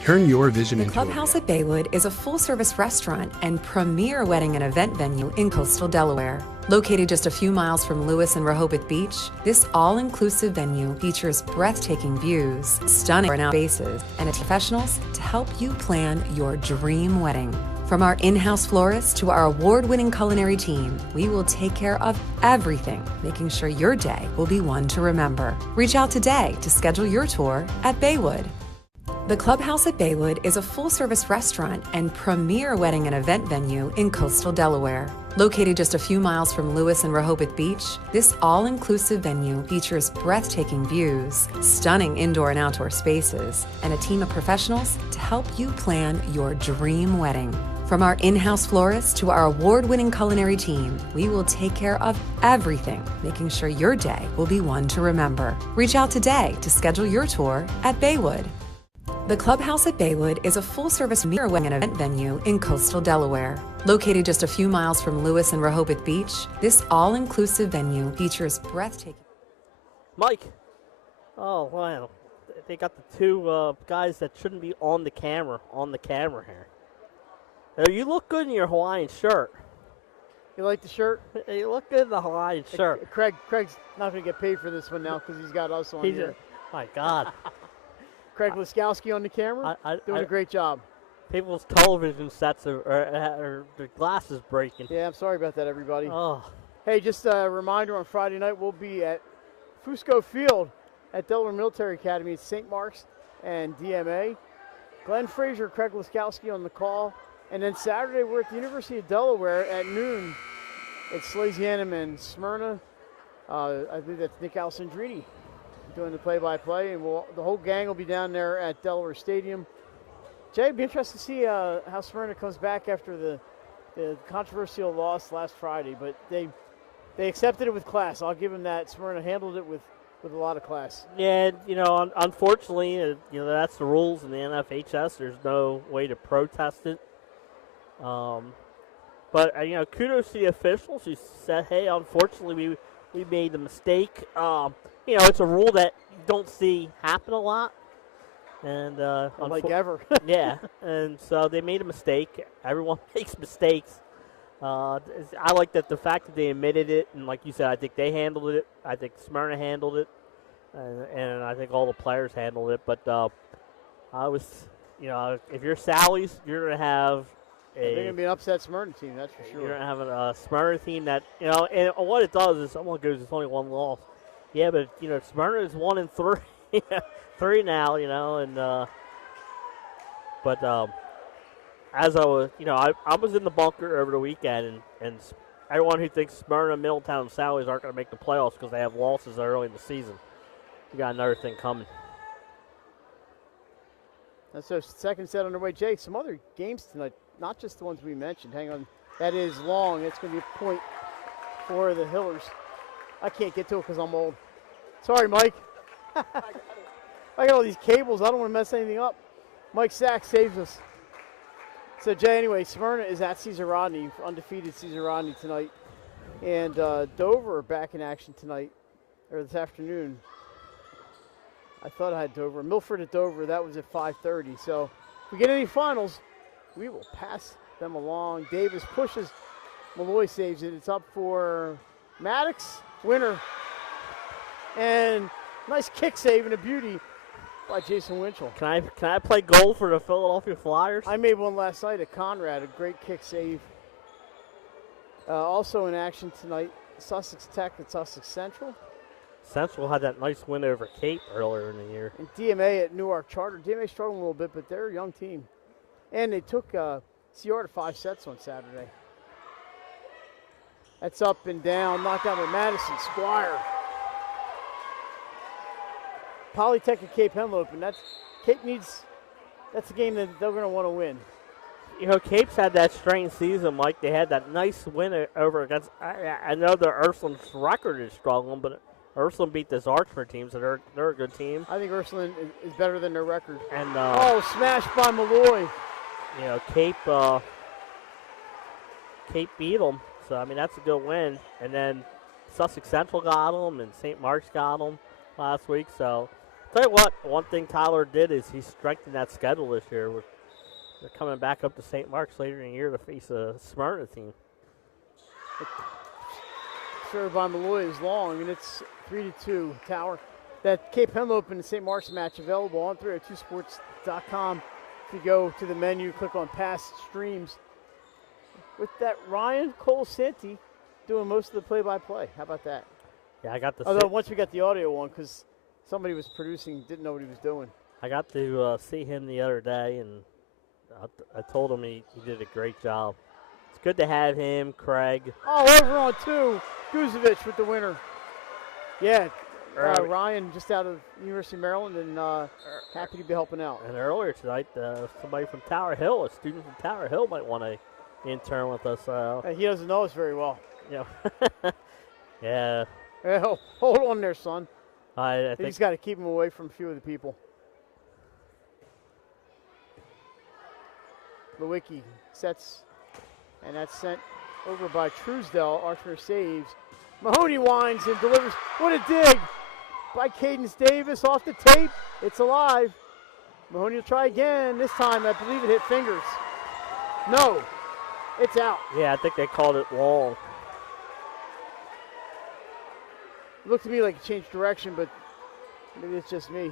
Turn your vision The into Clubhouse at Baywood is a full-service restaurant and premier wedding and event venue in coastal Delaware. Located just a few miles from Lewis and Rehoboth Beach, this all-inclusive venue features breathtaking views, stunning renowned spaces, and professionals to help you plan your dream wedding. From our in-house florist to our award-winning culinary team, we will take care of everything, making sure your day will be one to remember. Reach out today to schedule your tour at Baywood. The Clubhouse at Baywood is a full-service restaurant and premier wedding and event venue in coastal Delaware. Located just a few miles from Lewis and Rehoboth Beach, this all-inclusive venue features breathtaking views, stunning indoor and outdoor spaces, and a team of professionals to help you plan your dream wedding. From our in-house florist to our award-winning culinary team, we will take care of everything, making sure your day will be one to remember. Reach out today to schedule your tour at Baywood. The Clubhouse at Baywood is a full-service premier wedding and event venue in coastal Delaware. Located just a few miles from Lewis and Rehoboth Beach, this all-inclusive venue features breathtaking... Mike. Oh, wow. They got the two guys that shouldn't be on the camera here. Now, you look good in your Hawaiian shirt. You like the shirt? You look good in the Hawaiian shirt. Craig's not going to get paid for this one now because he's got us on here. My God. Craig Liskowski on the camera, doing a great job. People's television sets are their glasses breaking. Yeah, I'm sorry about that, everybody. Oh. Hey, just a reminder, on Friday night we'll be at Fusco Field at Delaware Military Academy at St. Mark's and DMA. Glenn Frazier, Craig Liskowski on the call. And then Saturday we're at the University of Delaware at noon. It's Slasianum and Smyrna. I believe that's Nick Alessandrini doing the play-by-play, and the whole gang will be down there at Delaware Stadium. Jay, it'd be interesting to see how Smyrna comes back after the controversial loss last Friday, but they accepted it with class. I'll give them that. Smyrna handled it with a lot of class. Yeah, unfortunately, that's the rules in the NFHS. There's no way to protest it. But kudos to the officials who said, "Hey, unfortunately, we made a mistake." It's a rule that you don't see happen a lot, and like ever. Yeah, and so they made a mistake. Everyone makes mistakes. I like that the fact that they admitted it, and like you said, I think they handled it. I think Smyrna handled it, and I think all the players handled it. But if you're Sally's, you're gonna have. They're going to be an upset Smyrna team, that's for sure. You're going to have a Smyrna team that, and what it does is someone goes, it's only one loss. Yeah, but, Smyrna is 1-3, 3 now, as I was, I was in the bunker over the weekend, and everyone who thinks Smyrna, Middletown, and Sally's aren't going to make the playoffs because they have losses early in the season, you got another thing coming. That's our second set underway. Jake, some other games tonight. Not just the ones we mentioned. Hang on. That is long. It's going to be a point for the Hillers. I can't get to it because I'm old. Sorry, Mike. I got all these cables. I don't want to mess anything up. Mike Sachs saves us. So, Jay, anyway, Smyrna is at Cesar Rodney, undefeated Cesar Rodney tonight. And Dover are back in action tonight, or this afternoon. I thought I had Dover. Milford at Dover, that was at 5:30. So, if we get any finals, we will pass them along. Davis pushes. Malloy saves it. It's up for Maddox. Winner. And nice kick save and a beauty by Jason Winchell. Can I play goal for the Philadelphia Flyers? I made one last night at Conrad. A great kick save. Also in action tonight, Sussex Tech at Sussex Central. Central had that nice win over Cape earlier in the year. And DMA at Newark Charter. DMA struggling a little bit, but they're a young team. And they took CR to 5 sets on Saturday. That's up and down. Knocked out by Madison Squire. Polytech and Cape Henlopen. That's a game that they're going to want to win. Cape's had that strange season, Mike. They had that nice win over against. I know the Ursuline's record is struggling, but Ursuline beat this Archmere team, so they're a good team. I think Ursuline is better than their record. And smashed by Malloy. Cape beat them, so that's a good win. And then Sussex Central got them, and St. Mark's got them last week. So Tell you what, one thing Tyler did is he strengthened that schedule this year. They're coming back up to St. Mark's later in the year to face a Smyrna team. Served by Malloy is long, and it's 3-2 Tower. That Cape Henlopen and St. Mark's match available on 302sports.com. If you go to the menu, click on past streams. With that, Ryan Cole-Santi doing most of the play-by-play. How about that? Yeah, I got to. Although once we got the audio one, because somebody was producing, didn't know what he was doing. I got to see him the other day, and I told him he did a great job. It's good to have him, Craig. Oh, over on 2. Guzovic with the winner. Yeah, Ryan just out of University of Maryland, and happy to be helping out. And earlier tonight, somebody from Tower Hill, a student from Tower Hill, might want to intern with us. He doesn't know us very well. Yeah. Yeah. Well, hold on there, son. I You think just got to keep him away from a few of the people. Lewicki sets, and that's sent over by Truesdell. Archmere saves. Mahoney winds and delivers. What a dig by Cadence Davis off the tape. It's alive. Mahoney will try again. This time, I believe it hit fingers. No, it's out. Yeah, I think they called it long. It looked to me like it changed direction, but maybe it's just me.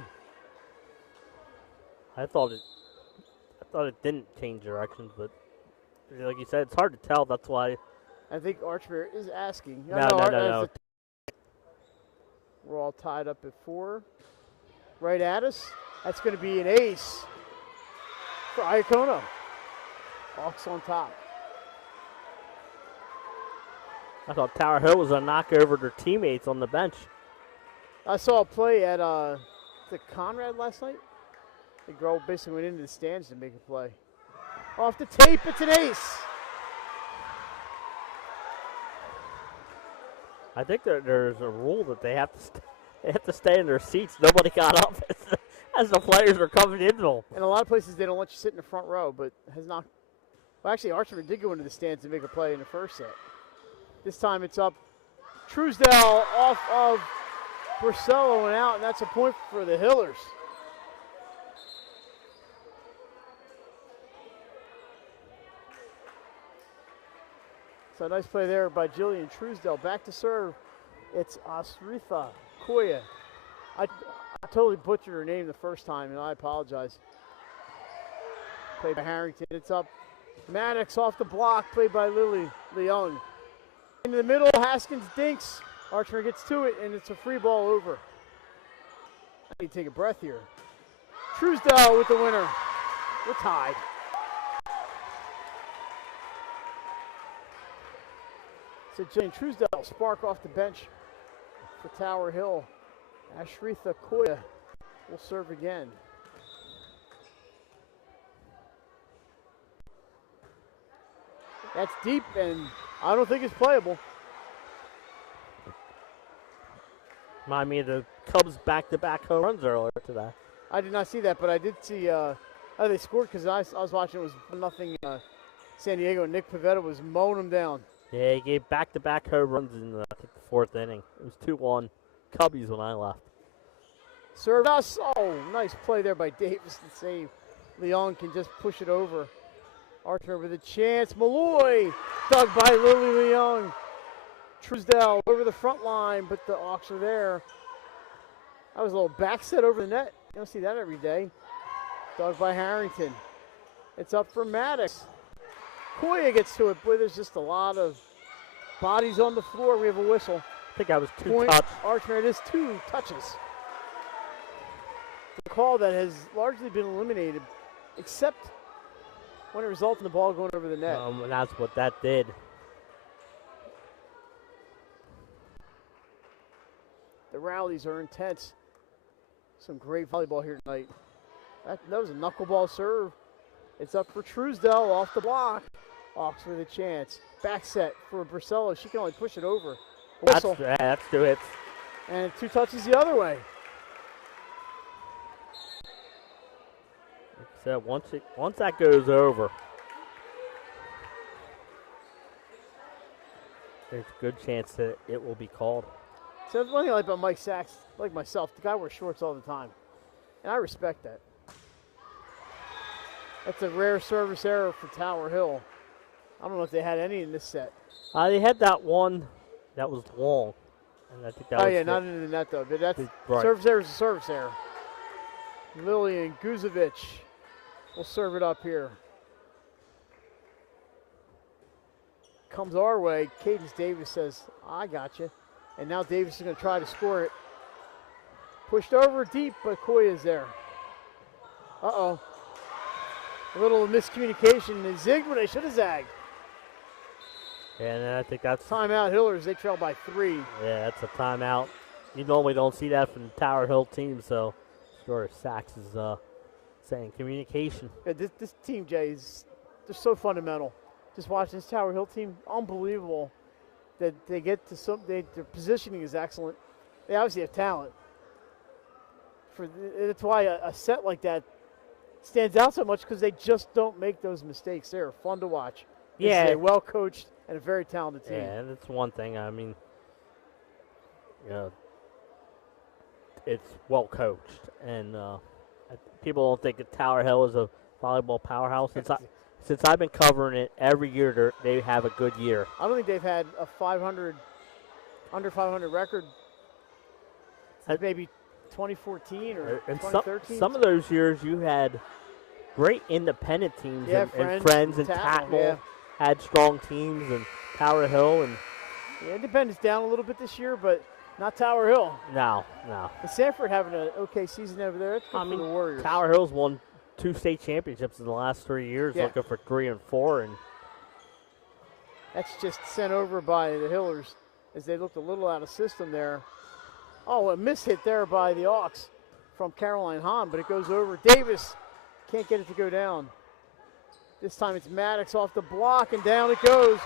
I thought it didn't change directions, but like you said, it's hard to tell. That's why. I think Archmere is asking. No. We're all tied up at 4. Right at us. That's going to be an ace for Iacono. Hawks on top. I thought Tower Hill was a knock over their teammates on the bench. I saw a play at the Conrad last night. The girl basically went into the stands to make a play. Off the tape, it's an ace. I think there's a rule that they have to stay in their seats. Nobody got up as the players are coming in them. In a lot of places, they don't let you sit in the front row, but has not. Well, actually, Archmere did go into the stands and make a play in the first set. This time it's up. Truesdell off of Brisello and out, and that's a point for the Hillers. So nice play there by Jillian Truesdell. Back to serve. It's Asritha Koya. I totally butchered her name the first time, and I apologize. Played by Harrington. It's up. Maddox off the block. Played by Lily Leung. Into the middle, Haskins dinks. Archmere gets to it, and it's a free ball over. I need to take a breath here. Truesdell with the winner. We're tied. So Jane Truesdell spark off the bench for Tower Hill. Ashritha Koya will serve again. That's deep, and I don't think it's playable. Remind me of the Cubs back-to-back home runs earlier today. I did not see that, but I did see they scored because I was watching. It was nothing. San Diego, and Nick Pavetta was mowing them down. Yeah, he gave back-to-back home runs in I think the 4th inning. It was 2-1 Cubbies when I left. Served us. Oh, nice play there by Davis to save. Leon can just push it over. Archer with a chance. Malloy dug by Lily Leung. Truesdell over the front line, but the Hawks are there. That was a little back set over the net. You don't see that every day. Dug by Harrington. It's up for Maddox. Koya gets to it. Boy, there's just a lot of bodies on the floor. We have a whistle. I think I was Point, touched. Archmere, it is 2 touches. The call that has largely been eliminated, except when it results in the ball going over the net. And that's what that did. The rallies are intense. Some great volleyball here tonight. That was a knuckleball serve. It's up for Truesdell off the block. Hawks with a chance. Back set for Brisello. She can only push it over. Whistle. That's 2 hits. And 2 touches the other way. So once that goes over, there's a good chance that it will be called. So that's one thing I like about Mike Sachs, like myself, the guy wears shorts all the time. And I respect that. That's a rare service error for Tower Hill. I don't know if they had any in this set. They had that one that was long. And I think that was not in the net, though. But that's right. Service error is a service error. Lillian Guzovic will serve it up here. Comes our way. Cadence Davis says, I got you. And now Davis is going to try to score it. Pushed over deep, but Koya's there. Uh-oh. A little miscommunication. They zigged when they should have zagged. And I think that's timeout Hillers. They trail by 3. Yeah, that's a timeout. You normally don't see that from the Tower Hill team, so sure Sachs is saying communication. Yeah, this team, Jay, they're so fundamental. Just watching this Tower Hill team, unbelievable that they get to their positioning is excellent. They obviously have talent. That's why a set like that stands out so much, because they just don't make those mistakes. They're fun to watch. Yeah. They're well coached and a very talented team. Yeah, and that's one thing. I mean, it's well coached, and people don't think that Tower Hill is a volleyball powerhouse. Since I've been covering it, every year they have a good year. I don't think they've had a under 500 record since maybe 2014 or 2013. Some of those years you had great independent teams, and Friends and Tackle had strong teams, and Tower Hill and Independent's down a little bit this year, but not Tower Hill. No. And Sanford having an okay season over there. That's good for the Warriors. Tower Hill's won 2 state championships in the last 3 years, looking for 3 and 4, and that's just sent over by the Hillers as they looked a little out of system there. Oh, a miss hit there by the Hawks from Caroline Hahn, but it goes over. Davis can't get it to go down. This time it's Maddox off the block, and down it goes.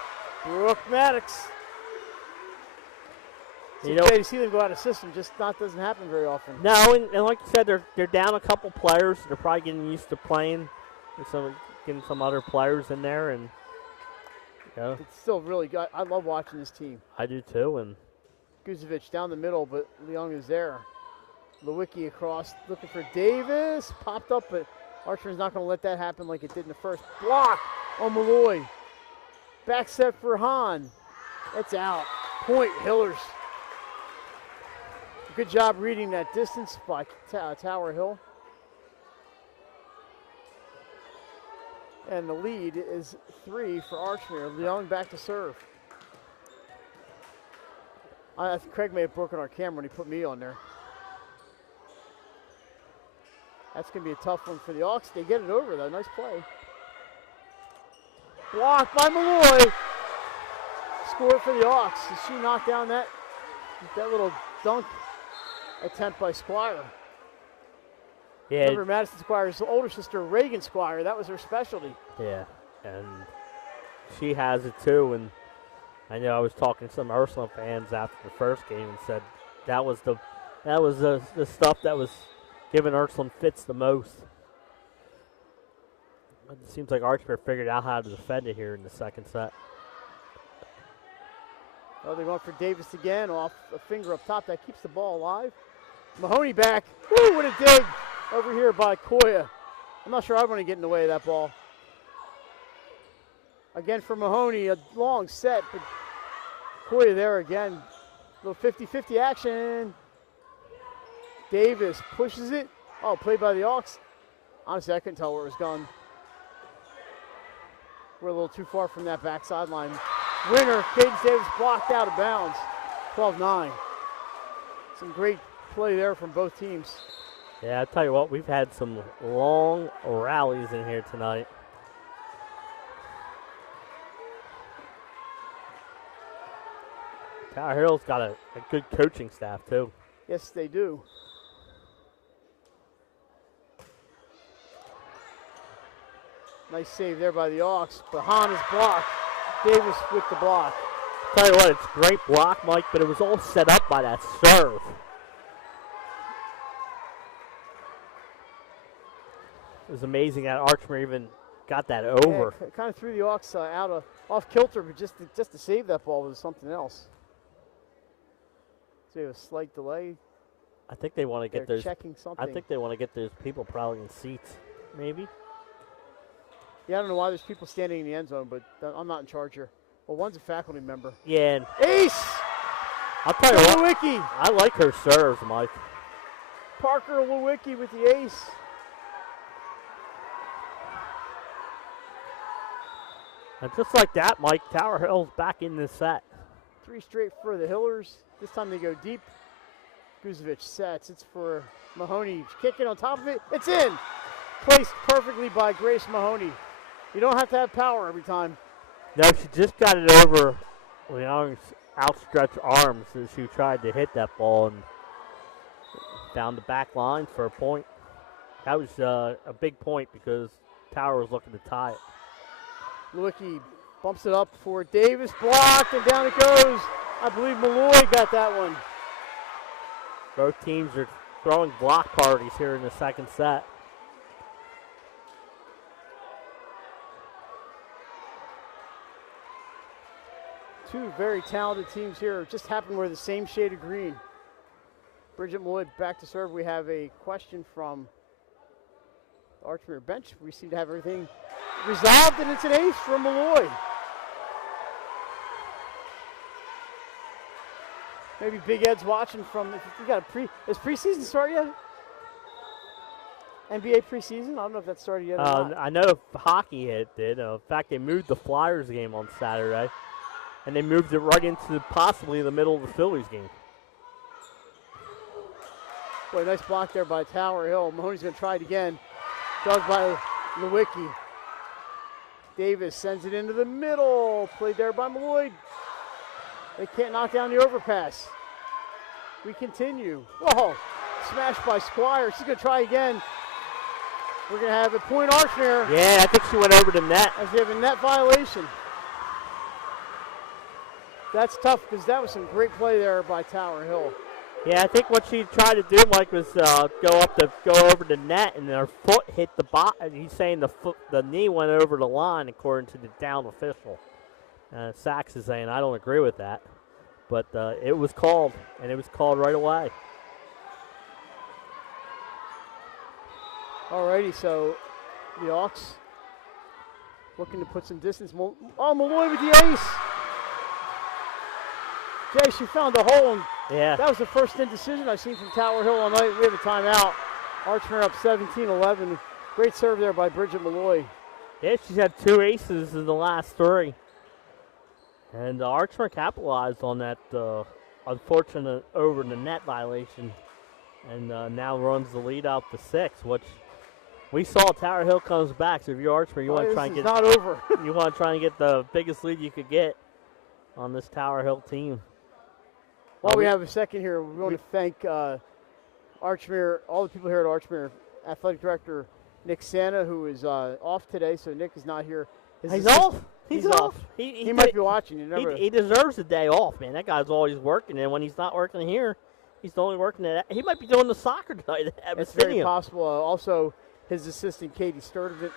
Brooke Maddox. You see them go out of system, just doesn't happen very often. No, and like you said, they're down a couple players. They're probably getting used to playing, getting some other players in there, and it's still really good. I love watching this team. I do too. And Guzovic down the middle, but Leung is there. Lewicki across, looking for Davis. Popped up, but Archmere's not going to let that happen like it did in the first. Block on Malloy. Back set for Hahn. That's out. Point Hillers. Good job reading that distance by Tower Hill. And the lead is 3 for Archmere. Leung back to serve. I think Craig may have broken our camera when he put me on there. That's going to be a tough one for the Hawks. They get it over, though. Nice play. Blocked by Malloy. Score for the Hawks. As she knocked down that little dunk attempt by Squire. Yeah. Remember Madison Squire's older sister, Reagan Squire. That was her specialty. Yeah, and she has it too. And I know I was talking to some Ursuline fans after the first game and said that was the stuff that was giving Ursuline fits the most. But it seems like Archmere figured out how to defend it here in the second set. Oh, they're going for Davis again off a finger up top. That keeps the ball alive. Mahoney back. Woo, what a dig over here by Koya. I'm not sure I want to get in the way of that ball. Again for Mahoney, a long set, but Koya there again. Little 50-50 action. Davis pushes it. Oh, played by the Hawks. Honestly, I couldn't tell where it was going. We're a little too far from that back sideline. Winner, Cadence Davis blocked out of bounds. 12-9. Some great play there from both teams. Yeah, I tell you what, we've had some long rallies in here tonight. Tower Hill's got a good coaching staff, too. Yes, they do. Nice save there by the Hawks. But Hahn is blocked. Davis with the block. Tell you what, it's great block, Mike, but it was all set up by that serve. It was amazing that Archmere even got that over. Yeah, kind of threw the Hawks out off kilter, but just to save that ball was something else. So a slight delay. I think they want to get They're those. checking something. I think they want to get those people probably in seats, maybe. Yeah, I don't know why there's people standing in the end zone, but I'm not in charge here. Well, one's a faculty member. Yeah, and Ace! I'll tell you what, Lewicki! I like her serves, Mike. Parker Lewicki with the ace. And just like that, Mike, Tower Hill's back in this set. 3 straight for the Hillers. This time they go deep. Guzovic sets. It's for Mahoney. Kicking on top of it. It's in! Placed perfectly by Grace Mahoney. You don't have to have power every time. No, she just got it over Leong's outstretched arms as she tried to hit that ball and found the back line for a point. That was a big point because Tower was looking to tie it. Lewicki bumps it up for Davis. Blocked, and down it goes. I believe Malloy got that one. Both teams are throwing block parties here in the second set. Two very talented teams here. Just happen to wear the same shade of green. Bridget Malloy back to serve. We have a question from the Archmere bench. We seem to have everything resolved, and it's an ace from Malloy. Maybe Big Ed's watching from. You got is preseason start yet? NBA preseason? I don't know if that started yet or not. I know hockey it did. In fact, they moved the Flyers game on Saturday, and they moved it right into possibly the middle of the Phillies game. Boy, nice block there by Tower Hill. Mahoney's going to try it again. Dug by Lewicki. Davis sends it into the middle. Played there by Malloy. They can't knock down the overpass. We continue. Whoa, smashed by Squire. She's going to try again. We're going to have a point Archmere. Yeah, I think she went over the net. As we have a net violation. That's tough because that was some great play there by Tower Hill. Yeah, I think what she tried to do, Mike, was go over the net, and her foot hit the bottom. He's saying the knee went over the line, according to the down official. Sachs is saying, I don't agree with that. But it was called, and it was called right away. Alrighty, so the Hawks looking to put some distance. Oh, Malloy with the ace. Jay, she found the hole, and yeah, that was the first indecision I've seen from Tower Hill all night. We have a timeout. Archmere up 17-11. Great serve there by Bridget Malloy. Yeah, she's had 2 aces in the last 3. And Archmere capitalized on that unfortunate over the net violation, and now runs the lead out to 6, which we saw Tower Hill comes back. So if you're Archmere, you want to try and get not over. You want to try and get the biggest lead you could get on this Tower Hill team. While we have a second here, we want to thank Archmere, all the people here at Archmere. Athletic Director Nick Santa, who is off today, so Nick is not here. He's off. He's off. He might be watching. He deserves a day off, man. That guy's always working, and when he's not working here, he's only working at. He might be doing the soccer tonight at It's very possible. Also, his assistant Katie Sturdivant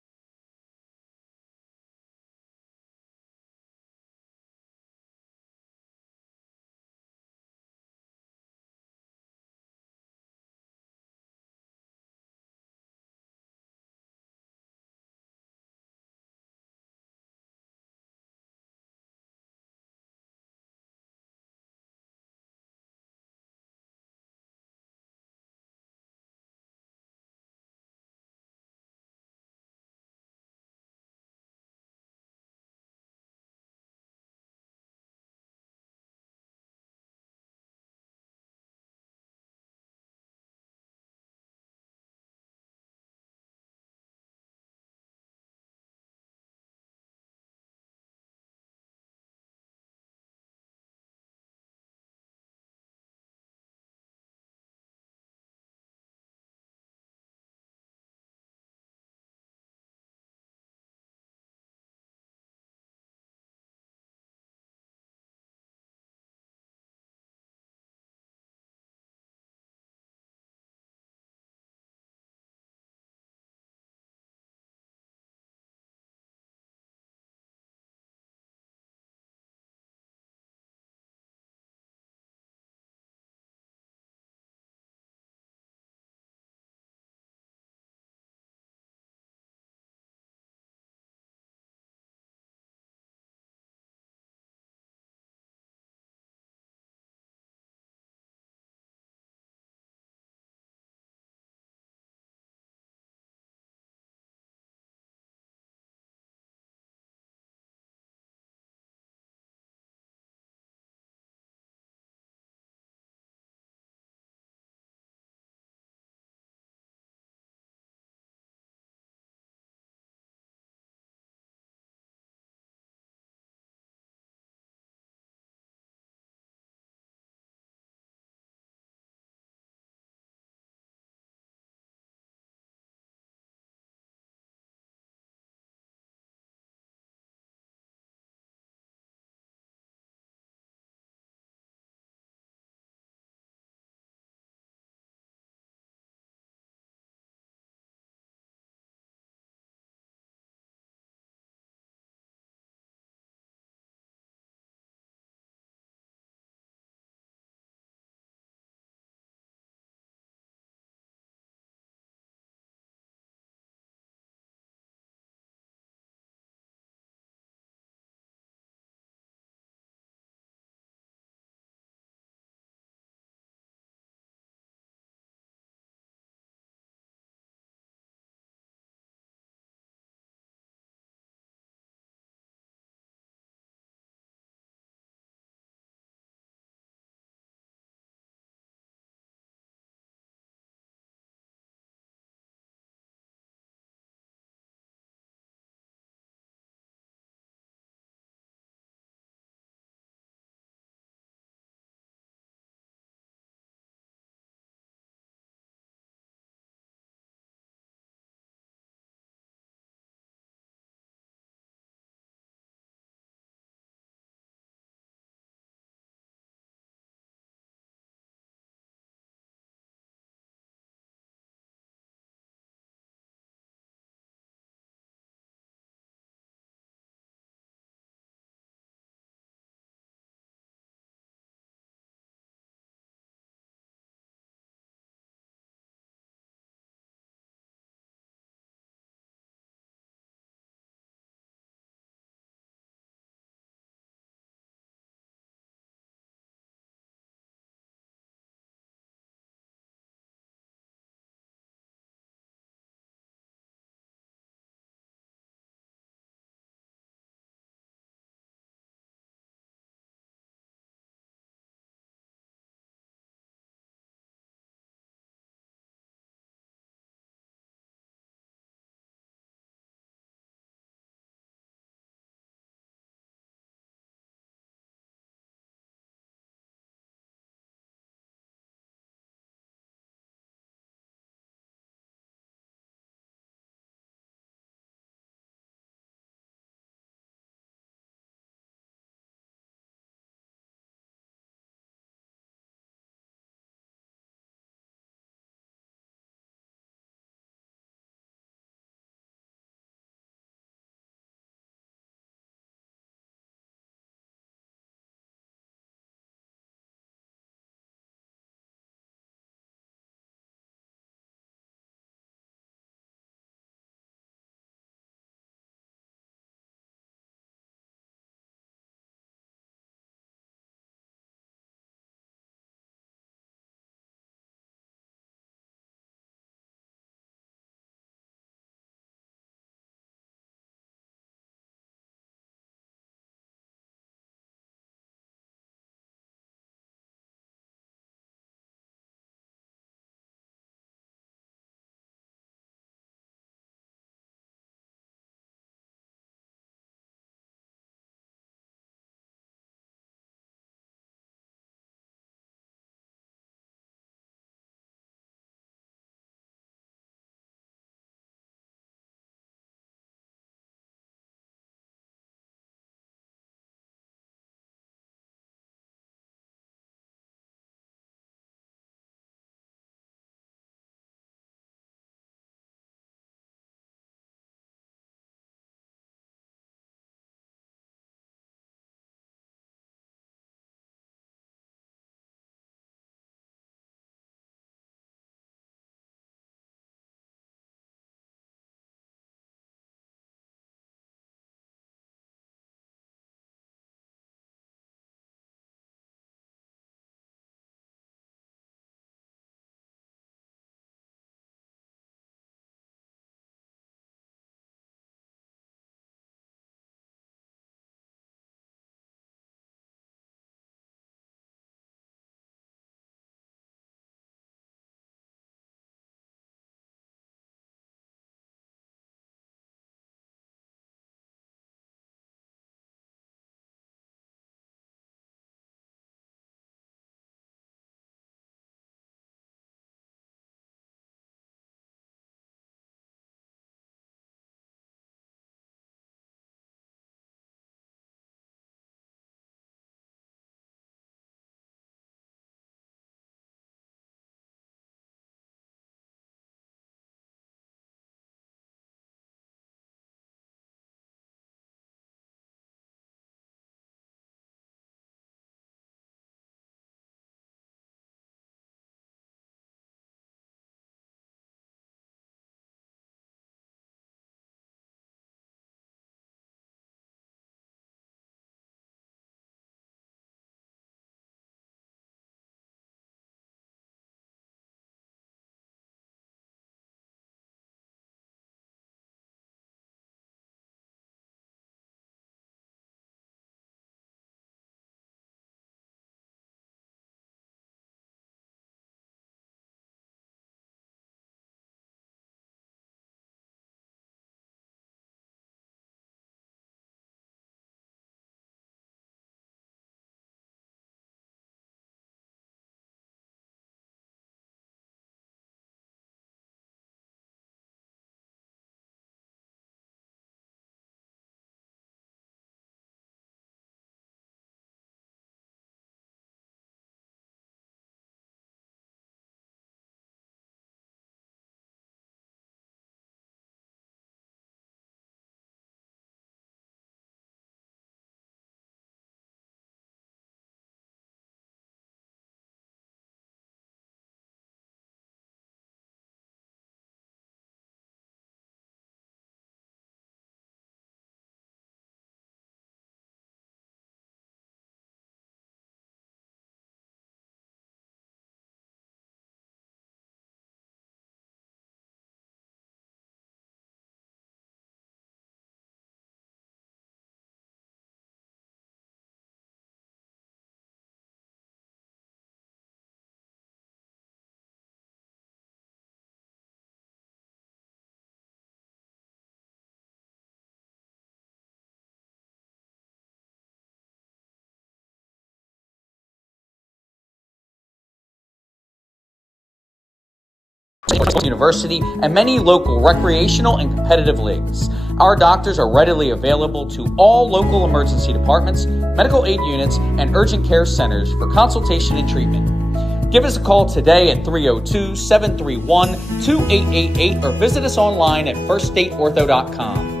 University, and many local recreational and competitive leagues. Our doctors are readily available to all local emergency departments, medical aid units, and urgent care centers for consultation and treatment. Give us a call today at 302-731-2888 or visit us online at firststateortho.com.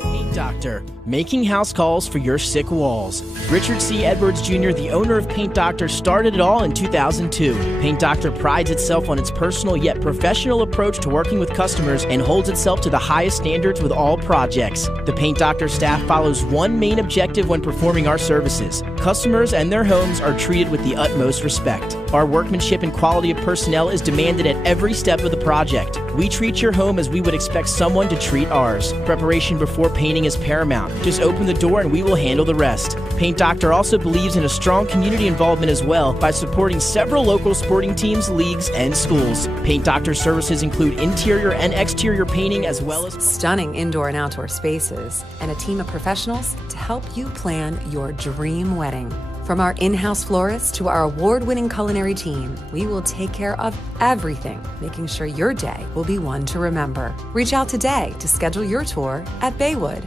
Paint Doctor, making house calls for your sick walls. Richard C. Edwards Jr., the owner of Paint Doctor, started it all in 2002. Paint Doctor prides itself on its personal yet professional approach to working with customers and holds itself to the highest standards with all projects. The Paint Doctor staff follows one main objective when performing our services. Customers and their homes are treated with the utmost respect. Our workmanship and quality of personnel is demanded at every step of the project. We treat your home as we would expect someone to treat ours. Preparation before painting is paramount. Just open the door and we will handle the rest. Paint Doctor also believes in a strong community involvement as well by supporting several local sporting teams, leagues, and schools. Paint Doctor services include interior and exterior painting as well as stunning indoor and outdoor spaces, and a team of professionals to help you plan your dream wedding. From our in-house florist to our award-winning culinary team, we will take care of everything, making sure your day will be one to remember. Reach out today to schedule your tour at Baywood.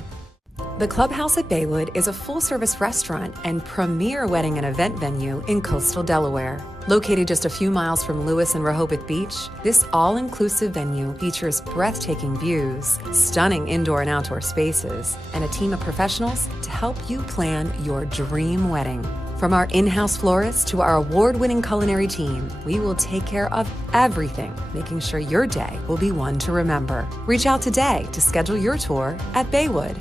The Clubhouse at Baywood is a full-service restaurant and premier wedding and event venue in coastal Delaware. Located just a few miles from Lewis and Rehoboth Beach, this all-inclusive venue features breathtaking views, stunning indoor and outdoor spaces, and a team of professionals to help you plan your dream wedding. From our in-house florist to our award-winning culinary team, we will take care of everything, making sure your day will be one to remember. Reach out today to schedule your tour at Baywood.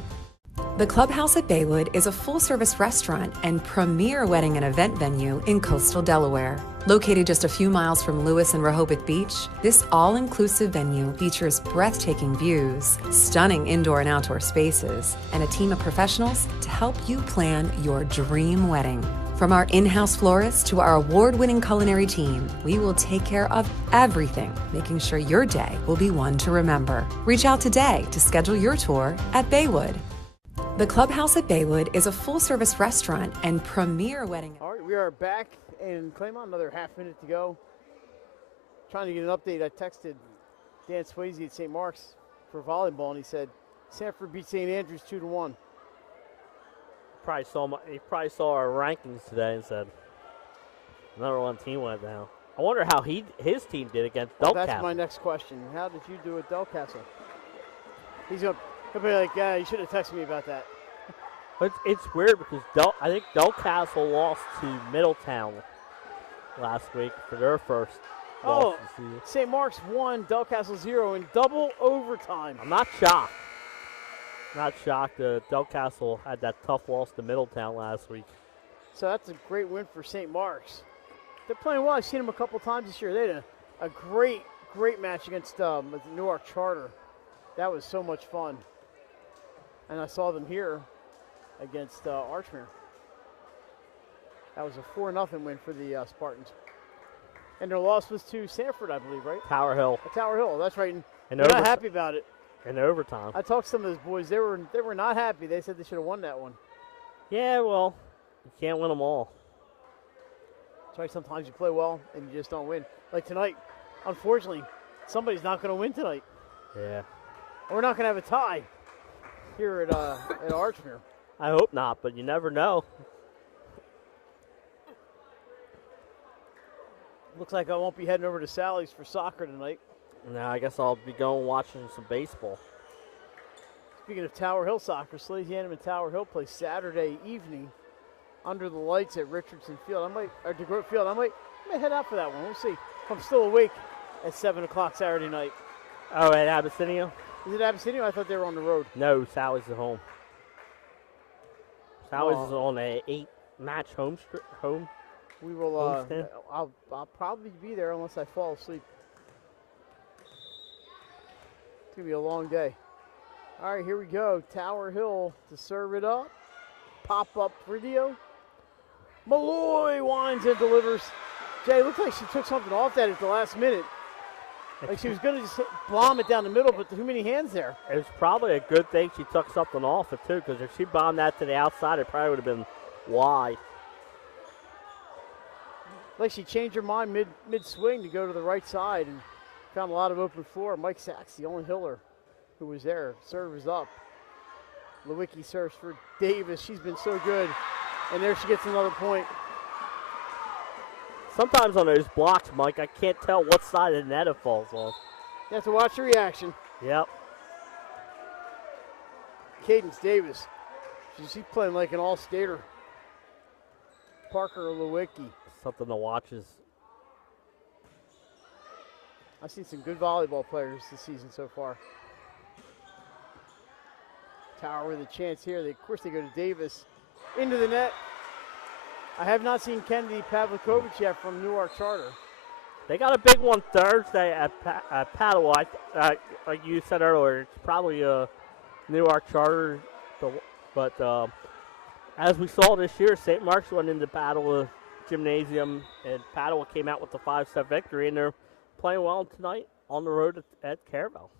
The Clubhouse at Baywood is a full-service restaurant and premier wedding and event venue in coastal Delaware. Located just a few miles from Lewis and Rehoboth Beach, this all-inclusive venue features breathtaking views, stunning indoor and outdoor spaces, and a team of professionals to help you plan your dream wedding. From our in-house florist to our award-winning culinary team, we will take care of everything, making sure your day will be one to remember. Reach out today to schedule your tour at Baywood. The Clubhouse at Baywood is a full-service restaurant and premier wedding. All right, we are back in Claymont, another half minute to go. Trying to get an update. I texted Dan Swayze at St. Mark's for volleyball, and he said Sanford beat St. Andrews 2-1. He probably saw our rankings today and said, number one team went down. I wonder how his team did against Delcastle. That's my next question. How did you do at Delcastle? He'll be like, yeah, you should have texted me about that. But it's weird because I think Delcastle lost to Middletown last week for their first loss of the season. St. Mark's 1, Delcastle 0 in double overtime. I'm not shocked. Not shocked that Delcastle had that tough loss to Middletown last week. So that's a great win for St. Mark's. They're playing well. I've seen them a couple times this year. They had a great match against Newark Charter. That was so much fun. And I saw them here against Archmere. That was a 4-0 win for the Spartans. And their loss was to Sanford, I believe, right? Tower Hill. Tower Hill, that's right. And they're not happy about it. In overtime. I talked to some of those boys. They were not happy. They said they should have won that one. Yeah, well, you can't win them all. That's right. Sometimes you play well and you just don't win. Like tonight, unfortunately, somebody's not going to win tonight. Yeah. We're not going to have a tie here at Archmere. I hope not, but you never know. Looks like I won't be heading over to Sally's for soccer tonight. No, I guess I'll be going watching some baseball. Speaking of Tower Hill soccer, Slasianum and Tower Hill play Saturday evening under the lights at Richardson Field. DeGroat Field. I might head out for that one. We'll see if I'm still awake at 7 o'clock Saturday night. Oh, at Abyssinia? Is it Abyssinia? I thought they were on the road. No, Sally's at home. Sally's is on a 8-match home. We will. I'll probably be there unless I fall asleep. It's gonna be a long day. All right, here we go. Tower Hill to serve it up. Pop-up video. Malloy winds and delivers. Jay, it looks like she took something off that at the last minute. Like she was going to just bomb it down the middle, but too many hands there. It was probably a good thing she took something off it, too, because if she bombed that to the outside, it probably would have been wide. Like she changed her mind mid-swing to go to the right side and found a lot of open floor. Mike Sachs, the only Hiller who was there. Serve is up. Lewicki serves for Davis. She's been so good. And there she gets another point. Sometimes on those blocks, Mike, I can't tell what side of the net it falls on. You have to watch the reaction. Yep. Cadence Davis. She's playing like an all-skater. Parker Lewicki. Something to watch is. I've seen some good volleyball players this season so far. Tower with a chance here. Of course, they go to Davis. Into the net. I have not seen Kennedy Pavlikovic yet from Newark Charter. They got a big one Thursday at Paddle. Like you said earlier, it's probably a Newark Charter. But as we saw this year, St. Mark's went into Padua Gymnasium, and Padua came out with the 5-set victory, and they're playing well tonight on the road at Caravel.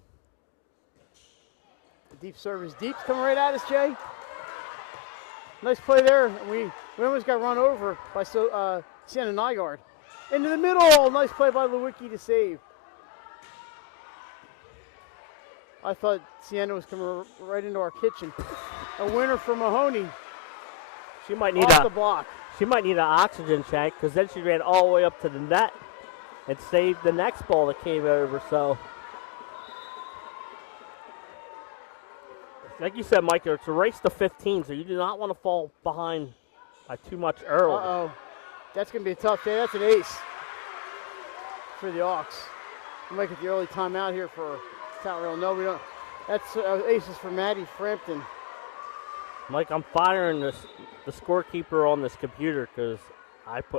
The deep service. Deep's coming right at us, Jay. Nice play there. We almost got run over by Sienna Nygaard. Into the middle. Nice play by Lewicki to save. I thought Sienna was coming right into our kitchen. A winner for Mahoney. She might need off the block. She might need an oxygen tank, because then she ran all the way up to the net and saved the next ball that came over. So, like you said, Mike, it's a race to 15, so you do not want to fall behind by too much early. Uh-oh. That's going to be a tough day. That's an ace for the Hawks. We might get the early timeout here for Tower Hill. No, we don't. That's aces for Maddie Frampton. Mike, I'm firing the scorekeeper on this computer because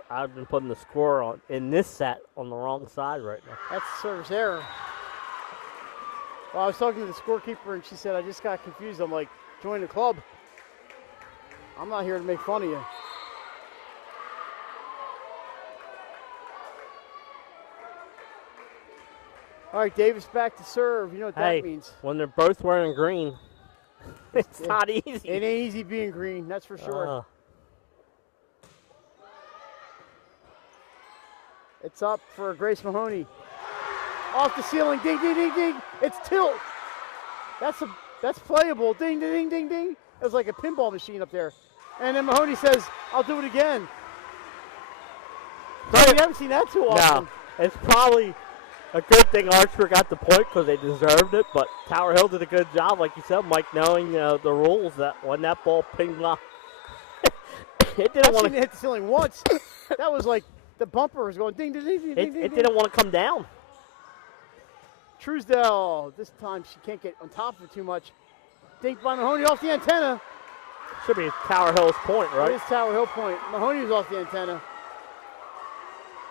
I've been putting the score on in this set on the wrong side right now. That's service error. Well, I was talking to the scorekeeper and she said, I just got confused. I'm like, join the club. I'm not here to make fun of you. All right, Davis back to serve. You know what that means. When they're both wearing green, it's not easy. It ain't easy being green, that's for sure. It's up for Grace Mahoney. Off the ceiling, ding, ding, ding, ding. It's tilt. That's playable. Ding, ding, ding, ding, ding. It was like a pinball machine up there. And then Mahoney says, I'll do it again. So we haven't seen that too often. No, it's probably a good thing Archmere got the point because they deserved it, but Tower Hill did a good job, like you said, Mike, knowing the rules that when that ball pinged off, it didn't want to hit the ceiling once. That was like the bumper was going ding, ding, ding, ding, ding. It didn't want to come down. Truesdell, this time she can't get on top of it too much. Dink by Mahoney off the antenna. Should be Tower Hill's point, right? It is Tower Hill point. Mahoney was off the antenna.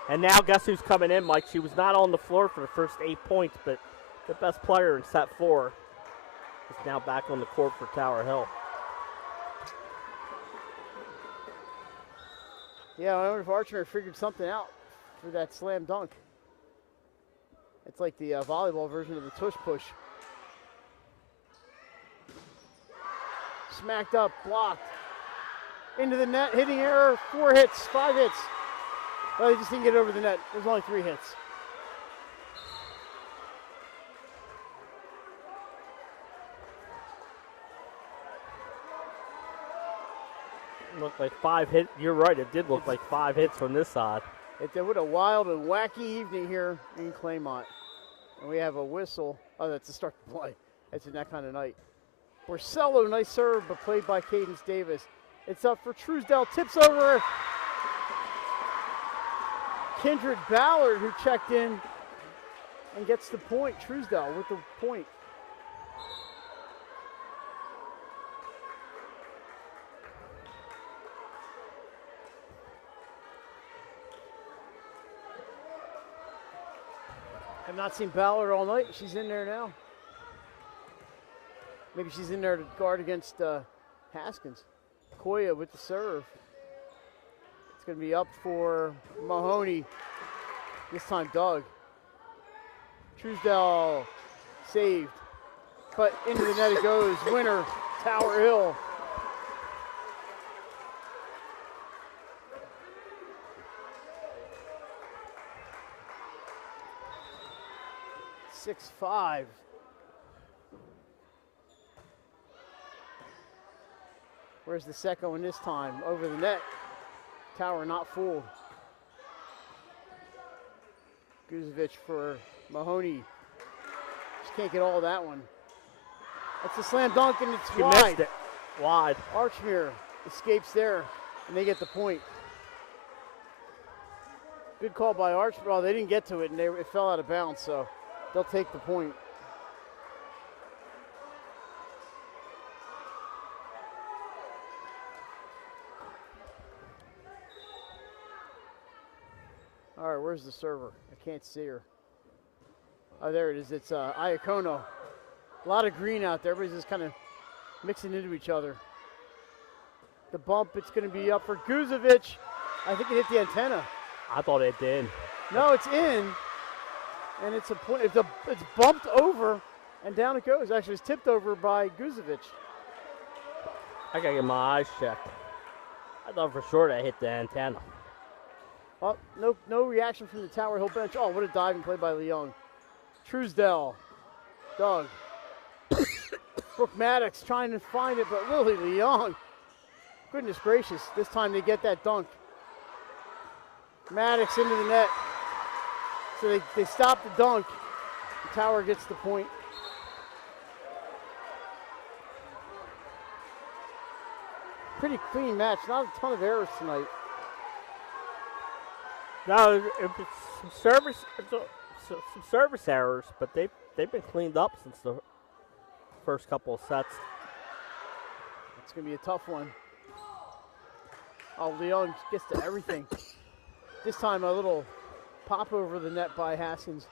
And now guess who's coming in, Mike? She was not on the floor for the first 8 points, but the best player in set 4 is now back on the court for Tower Hill. Yeah, I wonder if Archmere figured something out for that slam dunk. It's like the volleyball version of the tush push. Smacked up, blocked. Into the net, hitting error, 4 hits, 5 hits. Well, they just didn't get over the net. There's only 3 hits. Looked like 5 hits. You're right, it did look like 5 hits from this side. What a wild and wacky evening here in Claymont. And we have a whistle. Oh, that's the start to play. It's in that kind of night. Borsello, nice serve, but played by Cadence Davis. It's up for Truesdell, tips over. Kindred Ballard, who checked in and gets the point. Truesdell with the point. I've not seen Ballard all night. She's in there now. Maybe she's in there to guard against Haskins. Koya with the serve. It's going to be up for Mahoney. This time Doug. Truesdell saved. But into the net it goes. Winner, Tower Hill. 6-5. Where's the second one this time? Over the net. Tower not fooled. Guzovic for Mahoney. Just can't get all of that one. That's a slam dunk, and it's wide. Missed it. Wide. Archmere escapes there, and they get the point. Good call by Archmere. Well, they didn't get to it, and it fell out of bounds, so they'll take the point. All right, where's the server? I can't see her. Oh, there it is. It's Iacono. A lot of green out there. Everybody's just kind of mixing into each other. The bump, it's going to be up for Guzovic. I think it hit the antenna. I thought it did. No, it's in, and it's a point. It's bumped over, and down it goes. Actually, it's tipped over by Guzovic. I gotta get my eyes checked. I thought for sure that hit the antenna. Oh, no reaction from the Tower Hill bench. Oh, what a diving play by Leung. Truesdell, Doug. Brooke Maddox trying to find it, but Lily Leung. Goodness gracious, this time they get that dunk. Maddox into the net. So they stop the dunk. The Tower gets the point. Pretty clean match, not a ton of errors tonight. No, it's some service errors, but they've been cleaned up since the first couple of sets. It's going to be a tough one. Oh, Leon gets to everything. This time a little pop over the net by Haskins.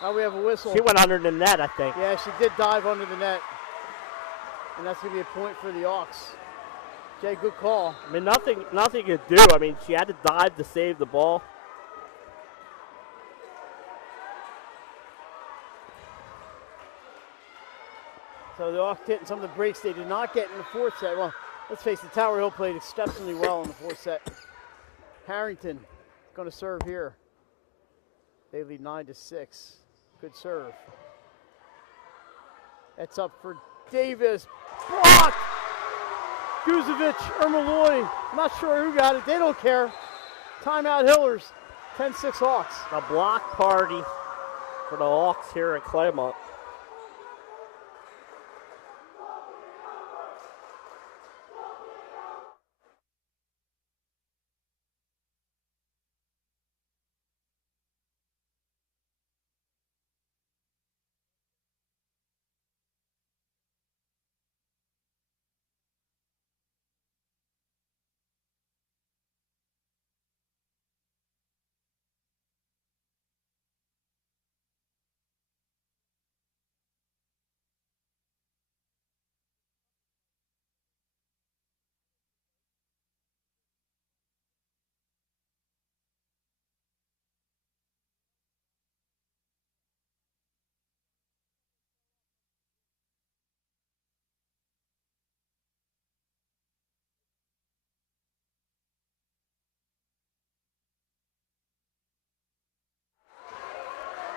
Now we have a whistle. She went under the net, I think. Yeah, she did dive under the net. And that's going to be a point for the Auks. Jay, good call. I mean, nothing you could do. I mean, she had to dive to save the ball. So the Auks getting some of the breaks they did not get in the fourth set. Well, let's face it, Tower Hill played exceptionally well in the fourth set. Harrington going to serve here. They lead 9-6. Good serve. That's up for Davis. Blocked! Guzovic, Ermaloy, not sure who got it. They don't care. Timeout Hillers, 10-6 Hawks. The block party for the Hawks here in Claremont.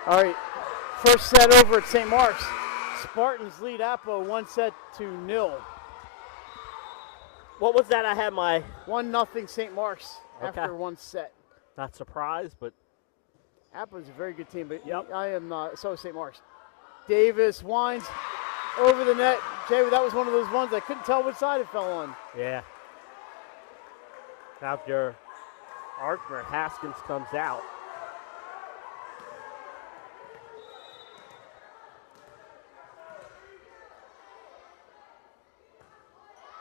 All right, first set over at St. Mark's. Spartans lead Apo 1-0. What was that? I had my 1-0 St. Mark's after one set. Not surprised, but Apo's a very good team, but yep. I am not. So is St. Mark's. Davis winds over the net. Jay, that was one of those ones I couldn't tell which side it fell on. Yeah. After Archmere, Haskins comes out.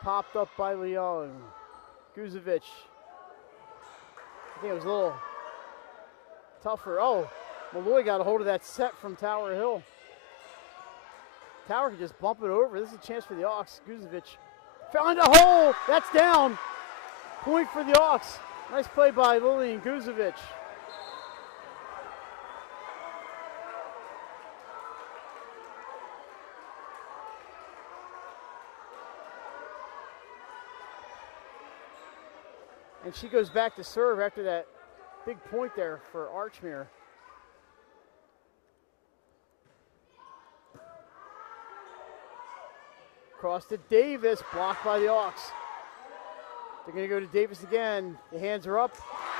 Popped up by Leon. Guzovic. I think it was a little tougher. Oh, Malloy got a hold of that set from Tower Hill. Tower can just bump it over. This is a chance for the Auks. Guzovic found a hole. That's down. Point for the Auks. Nice play by Lillian Guzovic. And she goes back to serve after that big point there for Archmere. across to Davis, blocked by the Hawks. They're going to go to Davis again. The hands are up.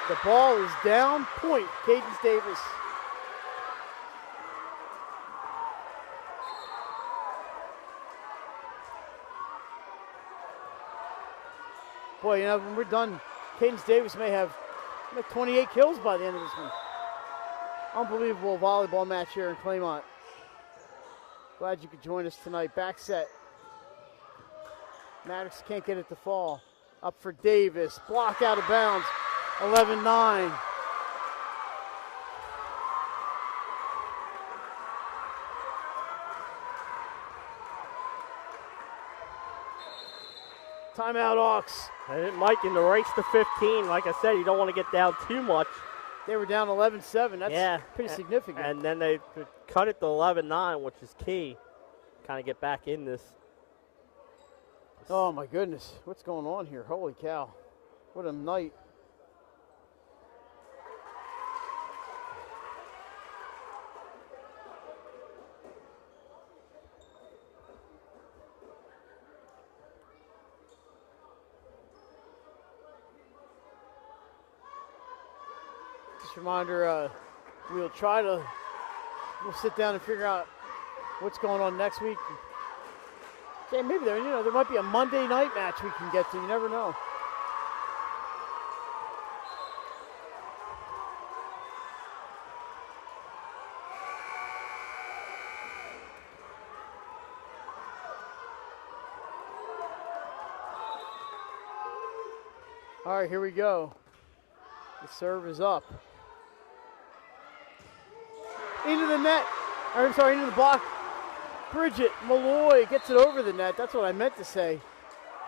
The ball is down. Point, Cadence Davis. Boy, you know, when we're done, Cadence Davis may have 28 kills by the end of this one. Unbelievable volleyball match here in Claymont. Glad you could join us tonight. Back set. Maddox can't get it to fall. Up for Davis. Block out of bounds. 11-9. Timeout, Hawks. And Mike, in the race to 15, like I said, you don't want to get down too much. They were down 11-7. That's pretty significant. And then they cut it to 11-9, which is key. Kind of get back in this. Oh, my goodness. What's going on here? Holy cow. What a night. Just a reminder, we'll sit down and figure out what's going on next week. Okay, maybe there might be a Monday night match we can get to. You never know. All right, here we go. The serve is up. Into the net. Into the block. Bridget Malloy gets it over the net. That's what I meant to say.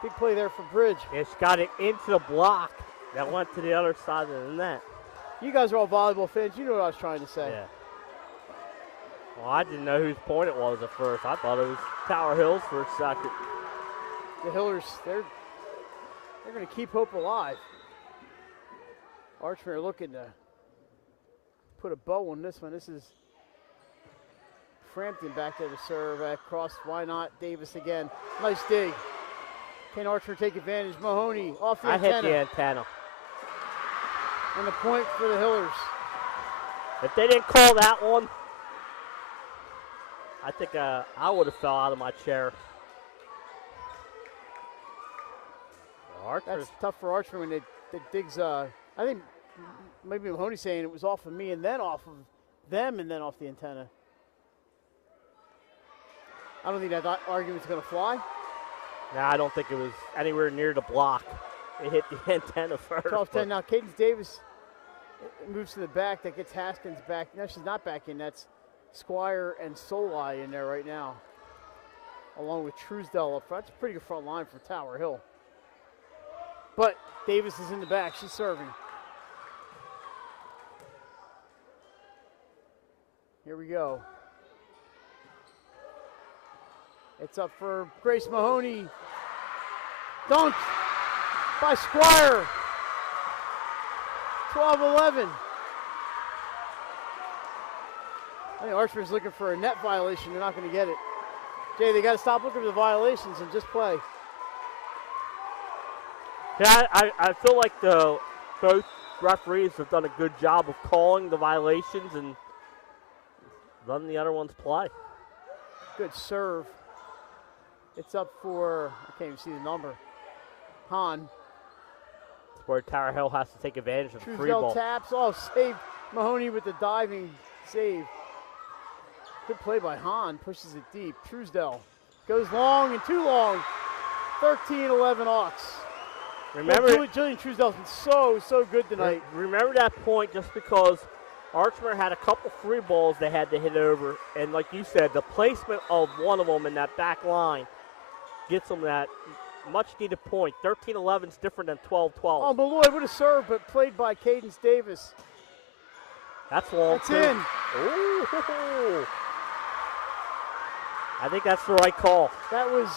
Big play there for Bridge. It's got it into the block that went to the other side of the net. You guys are all volleyball fans. You know what I was trying to say. Yeah. Well, I didn't know whose point it was at first. I thought it was Tower Hills for a second. The Hillers, they're going to keep hope alive. Archmere looking to put a bow on this one. This is Frampton back there to serve. Cross, why not? Davis again. Nice dig. Can Archmere take advantage? Mahoney off the antenna. I hit the antenna. And the point for the Hillers. If they didn't call that one, I think I would have fell out of my chair. That's tough for Archmere when it digs. I think maybe Mahoney's saying it was off of me and then off of them and then off the antenna. I don't think that argument's going to fly. No, I don't think it was anywhere near the block. It hit the antenna first. 12-10 now. Cadence Davis moves to the back. That gets Haskins back. No, she's not back in. That's Squire and Solai in there right now, along with Truesdell up front. That's a pretty good front line for Tower Hill. But Davis is in the back. She's serving. Here we go. It's up for Grace Mahoney. Dunk by Squire. 12-11. I think Archmere's looking for a net violation. They're not going to get it. Jay, they got to stop looking for the violations and just play. Yeah, I feel like both referees have done a good job of calling the violations and letting the other ones play. Good serve. It's up for, I can't even see the number, Hahn. It's where Tower Hill has to take advantage of the free Truesdell ball. taps. Oh, saved Mahoney with the diving save. Good play by Hahn. Pushes it deep. Truesdell goes long and too long. 13-11 Hawks. Remember, Jillian Truesdell's been so good tonight. Remember that point just because Archmere had a couple free balls they had to hit over. And like you said, the placement of one of them in that back line gets them that much-needed point. 13-11 is different than 12-12. Oh, Malloy would have served, but played by Cadence Davis. That's long, That's too. in. Ooh. I think that's the right call. That was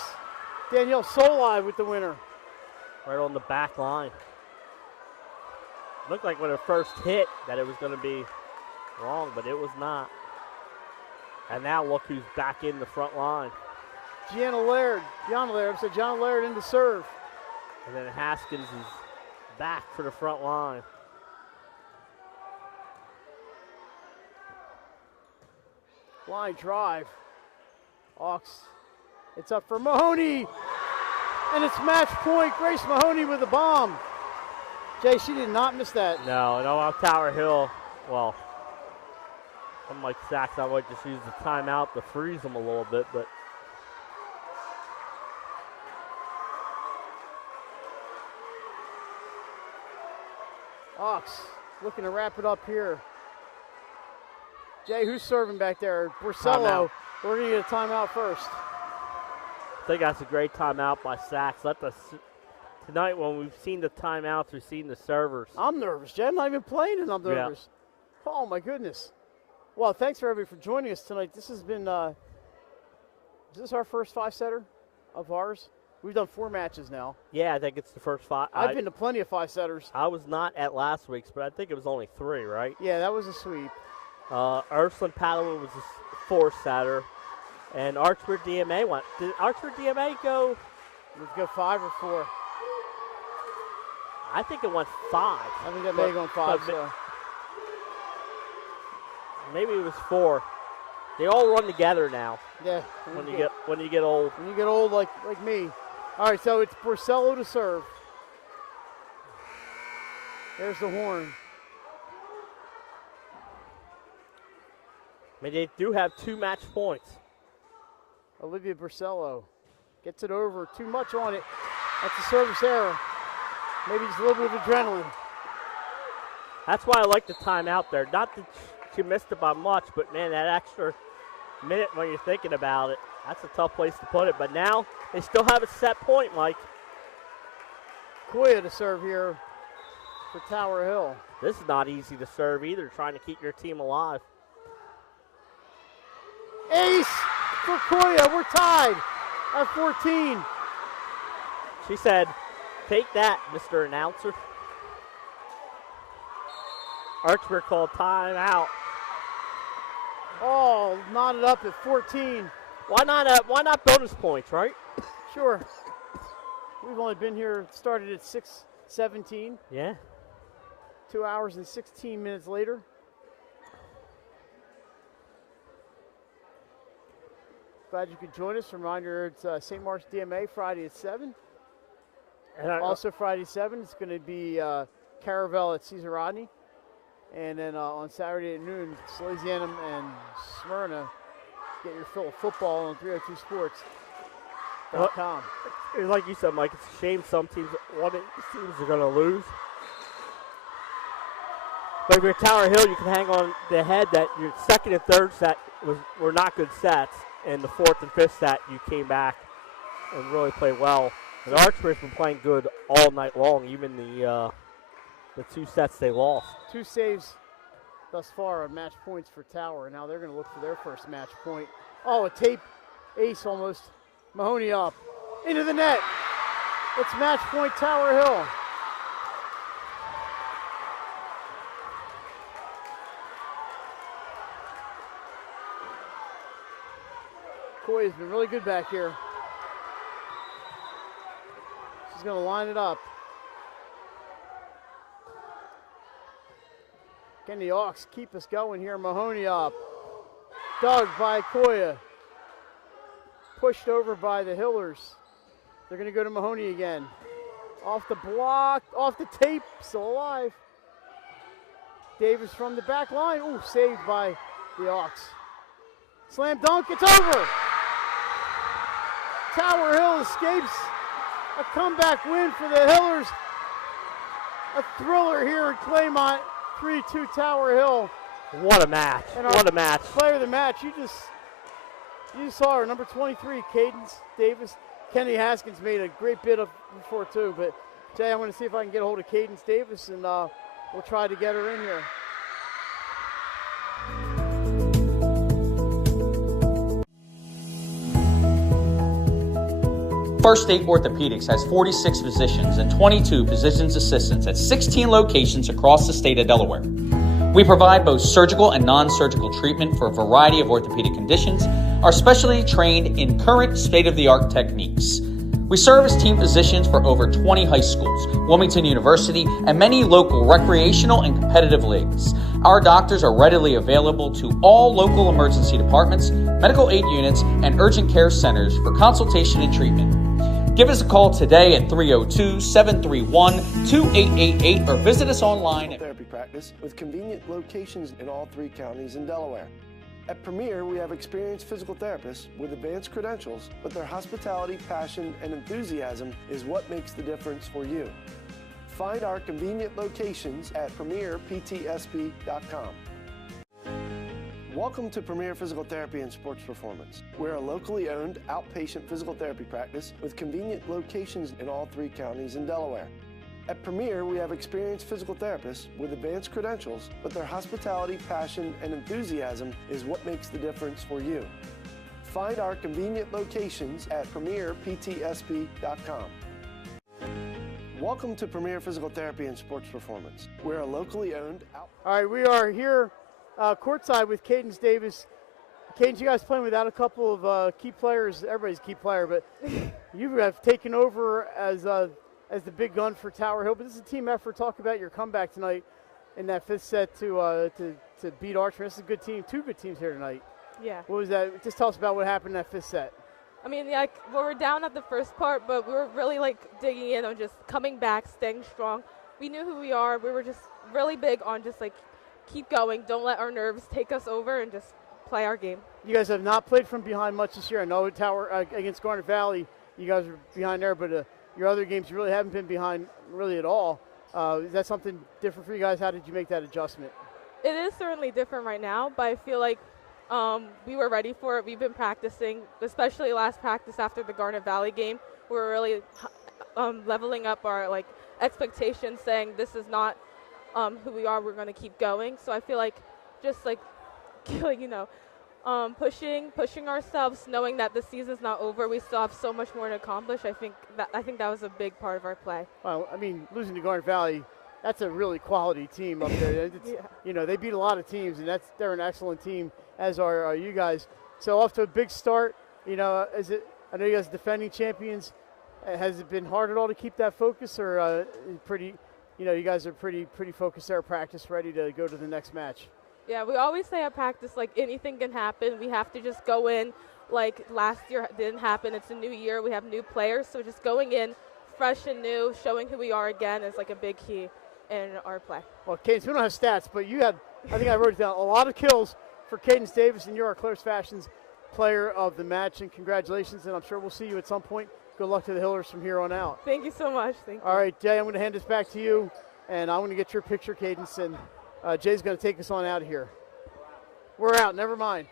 Danielle Solai with the winner. Right on the back line. Looked like when it first hit that it was going to be wrong, but it was not. And now look who's back in the front line. Gianna Laird into serve. And then Haskins is back for the front line. Line drive. Hawks. It's up for Mahoney. And it's match point. Grace Mahoney with the bomb. Jay, she did not miss that. No, on Tower Hill, well, unlike Sachs, I might just use the timeout to freeze them a little bit, but Hawks looking to wrap it up here. Jay, who's serving back there? Borsello. We're going to get a timeout first. I think that's a great timeout by Sachs. Tonight, when we've seen the timeouts, we've seen the servers. I'm nervous, Jay. I'm not even playing and I'm nervous. Yeah. Oh, my goodness. Well, thanks for everybody for joining us tonight. This has been, is this our first 5-setter of ours? We've done 4 matches now. Yeah, I think it's the first 5. I've been to plenty of 5-setters. I was not at last week's, but I think it was only 3, right? Yeah, that was a sweep. Ursuline Padua was a 4-setter, and Archmere DMA went. Did Archmere DMA go? Let's go 5 or 4. I think it went 5. I think that may go 5. So. Maybe it was 4. They all run together now. Yeah. When you get old. When you get old like me. All right, so it's Borsello to serve. There's the horn. I mean, they do have 2 match points. Olivia Borsello gets it over. Too much on it. That's a service error. Maybe just a little bit of adrenaline. That's why I like the timeout there. Not that she missed it by much, but, man, that extra minute when you're thinking about it, that's a tough place to put it. But now they still have a set point, Mike. Koya to serve here for Tower Hill. This is not easy to serve either, trying to keep your team alive. Ace for Koya. We're tied at 14. She said, take that, Mr. Announcer. Archmere called timeout. Oh, knotted up at 14. Why not bonus points, right? Sure. We've only been here, started at 6:17. Yeah. 2 hours and 16 minutes later. Glad you could join us. Reminder, it's St. Mark's DMA Friday at 7. And also Friday 7, it's going to be Caravel at Caesar Rodney. And then on Saturday at noon, Salesianum and Smyrna. Get your fill of football on 302sports.com. Like you said, Mike, it's a shame some teams, one of these teams are going to lose. But if you're Tower Hill, you can hang on the head that your second and third set were not good sets, and the fourth and fifth set you came back and really played well. And Archmere's been playing good all night long, even the 2 sets they lost. 2 saves thus far on match points for Tower. Now they're going to look for their first match point. Oh, a tape ace almost. Mahoney up. Into the net. It's match point Tower Hill. Koya's been really good back here. She's going to line it up. Can the Hawks keep us going here? Mahoney up. Dug by Koya. Pushed over by the Hillers. They're going to go to Mahoney again. Off the block, off the tape, still alive. Davis from the back line. Ooh, saved by the Hawks. Slam dunk, it's over. Tower Hill escapes a comeback win for the Hillers. A thriller here in Claymont. 3-2 Tower Hill. What a match. What a match. Player of the match, you just saw her, number 23, Cadence Davis. Kenny Haskins made a great bid of before too, but Jay, I'm going to see if I can get a hold of Cadence Davis, and we'll try to get her in here. First State Orthopedics has 46 physicians and 22 physician's assistants at 16 locations across the state of Delaware. We provide both surgical and non-surgical treatment for a variety of orthopedic conditions, are specially trained in current state-of-the-art techniques. We serve as team physicians for over 20 high schools, Wilmington University, and many local recreational and competitive leagues. Our doctors are readily available to all local emergency departments, medical aid units, and urgent care centers for consultation and treatment. Give us a call today at 302-731-2888 or visit us online at therapy practice with convenient locations in all 3 counties in Delaware. At Premier, we have experienced physical therapists with advanced credentials, but their hospitality, passion, and enthusiasm is what makes the difference for you. Find our convenient locations at premierptsp.com. Welcome to Premier Physical Therapy and Sports Performance. We're a locally owned outpatient physical therapy practice with convenient locations in all 3 counties in Delaware. At Premier, we have experienced physical therapists with advanced credentials, but their hospitality, passion, and enthusiasm is what makes the difference for you. Find our convenient locations at premierptsp.com. Welcome to Premier Physical Therapy and Sports Performance. We're a locally owned All right, we are here courtside with Cadence Davis. Cadence, you guys playing without a couple of key players. Everybody's a key player, but you have taken over as the big gun for Tower Hill. But this is a team effort. Talk about your comeback tonight in that 5th set to beat Archmere. This is a good team. 2 good teams here tonight. Yeah. What was that? Just tell us about what happened in that 5th set. I mean, yeah, we were down at the first part, but we were really digging in on just coming back, staying strong. We knew who we are. We were just really big on just keep going. Don't let our nerves take us over and just play our game. You guys have not played from behind much this year. I know Tower against Garnet Valley, you guys are behind there, but your other games you really haven't been behind really at all. Is that something different for you guys? How did you make that adjustment? It is certainly different right now, but I feel like we were ready for it. We've been practicing, especially last practice after the Garnet Valley game. We were really leveling up our expectations, saying this is not who we are. We're going to keep going. So I feel like just pushing ourselves, knowing that the season's not over. We still have so much more to accomplish. I think that was a big part of our play. Well, I mean, losing to Garnet Valley, that's a really quality team up there. Yeah. They beat a lot of teams, and they're an excellent team, as are you guys. So off to a big start. I know you guys are defending champions. Has it been hard at all to keep that focus, or pretty? You guys are pretty focused there at practice, ready to go to the next match. Yeah, we always say at practice, anything can happen. We have to just go in last year didn't happen. It's a new year. We have new players. So just going in fresh and new, showing who we are again is a big key in our play. Well, Cadence, we don't have stats, but you had, I think I wrote it down, a lot of kills for Cadence Davis, and you're our Claire's Fashions player of the match. And congratulations, and I'm sure we'll see you at some point. Good luck to the Hillers from here on out. Thank you so much. Thank you. All right, Jay, I'm going to hand this back to you, and I'm going to get your picture, Cadence, and Jay's going to take us on out of here. We're out. Never mind.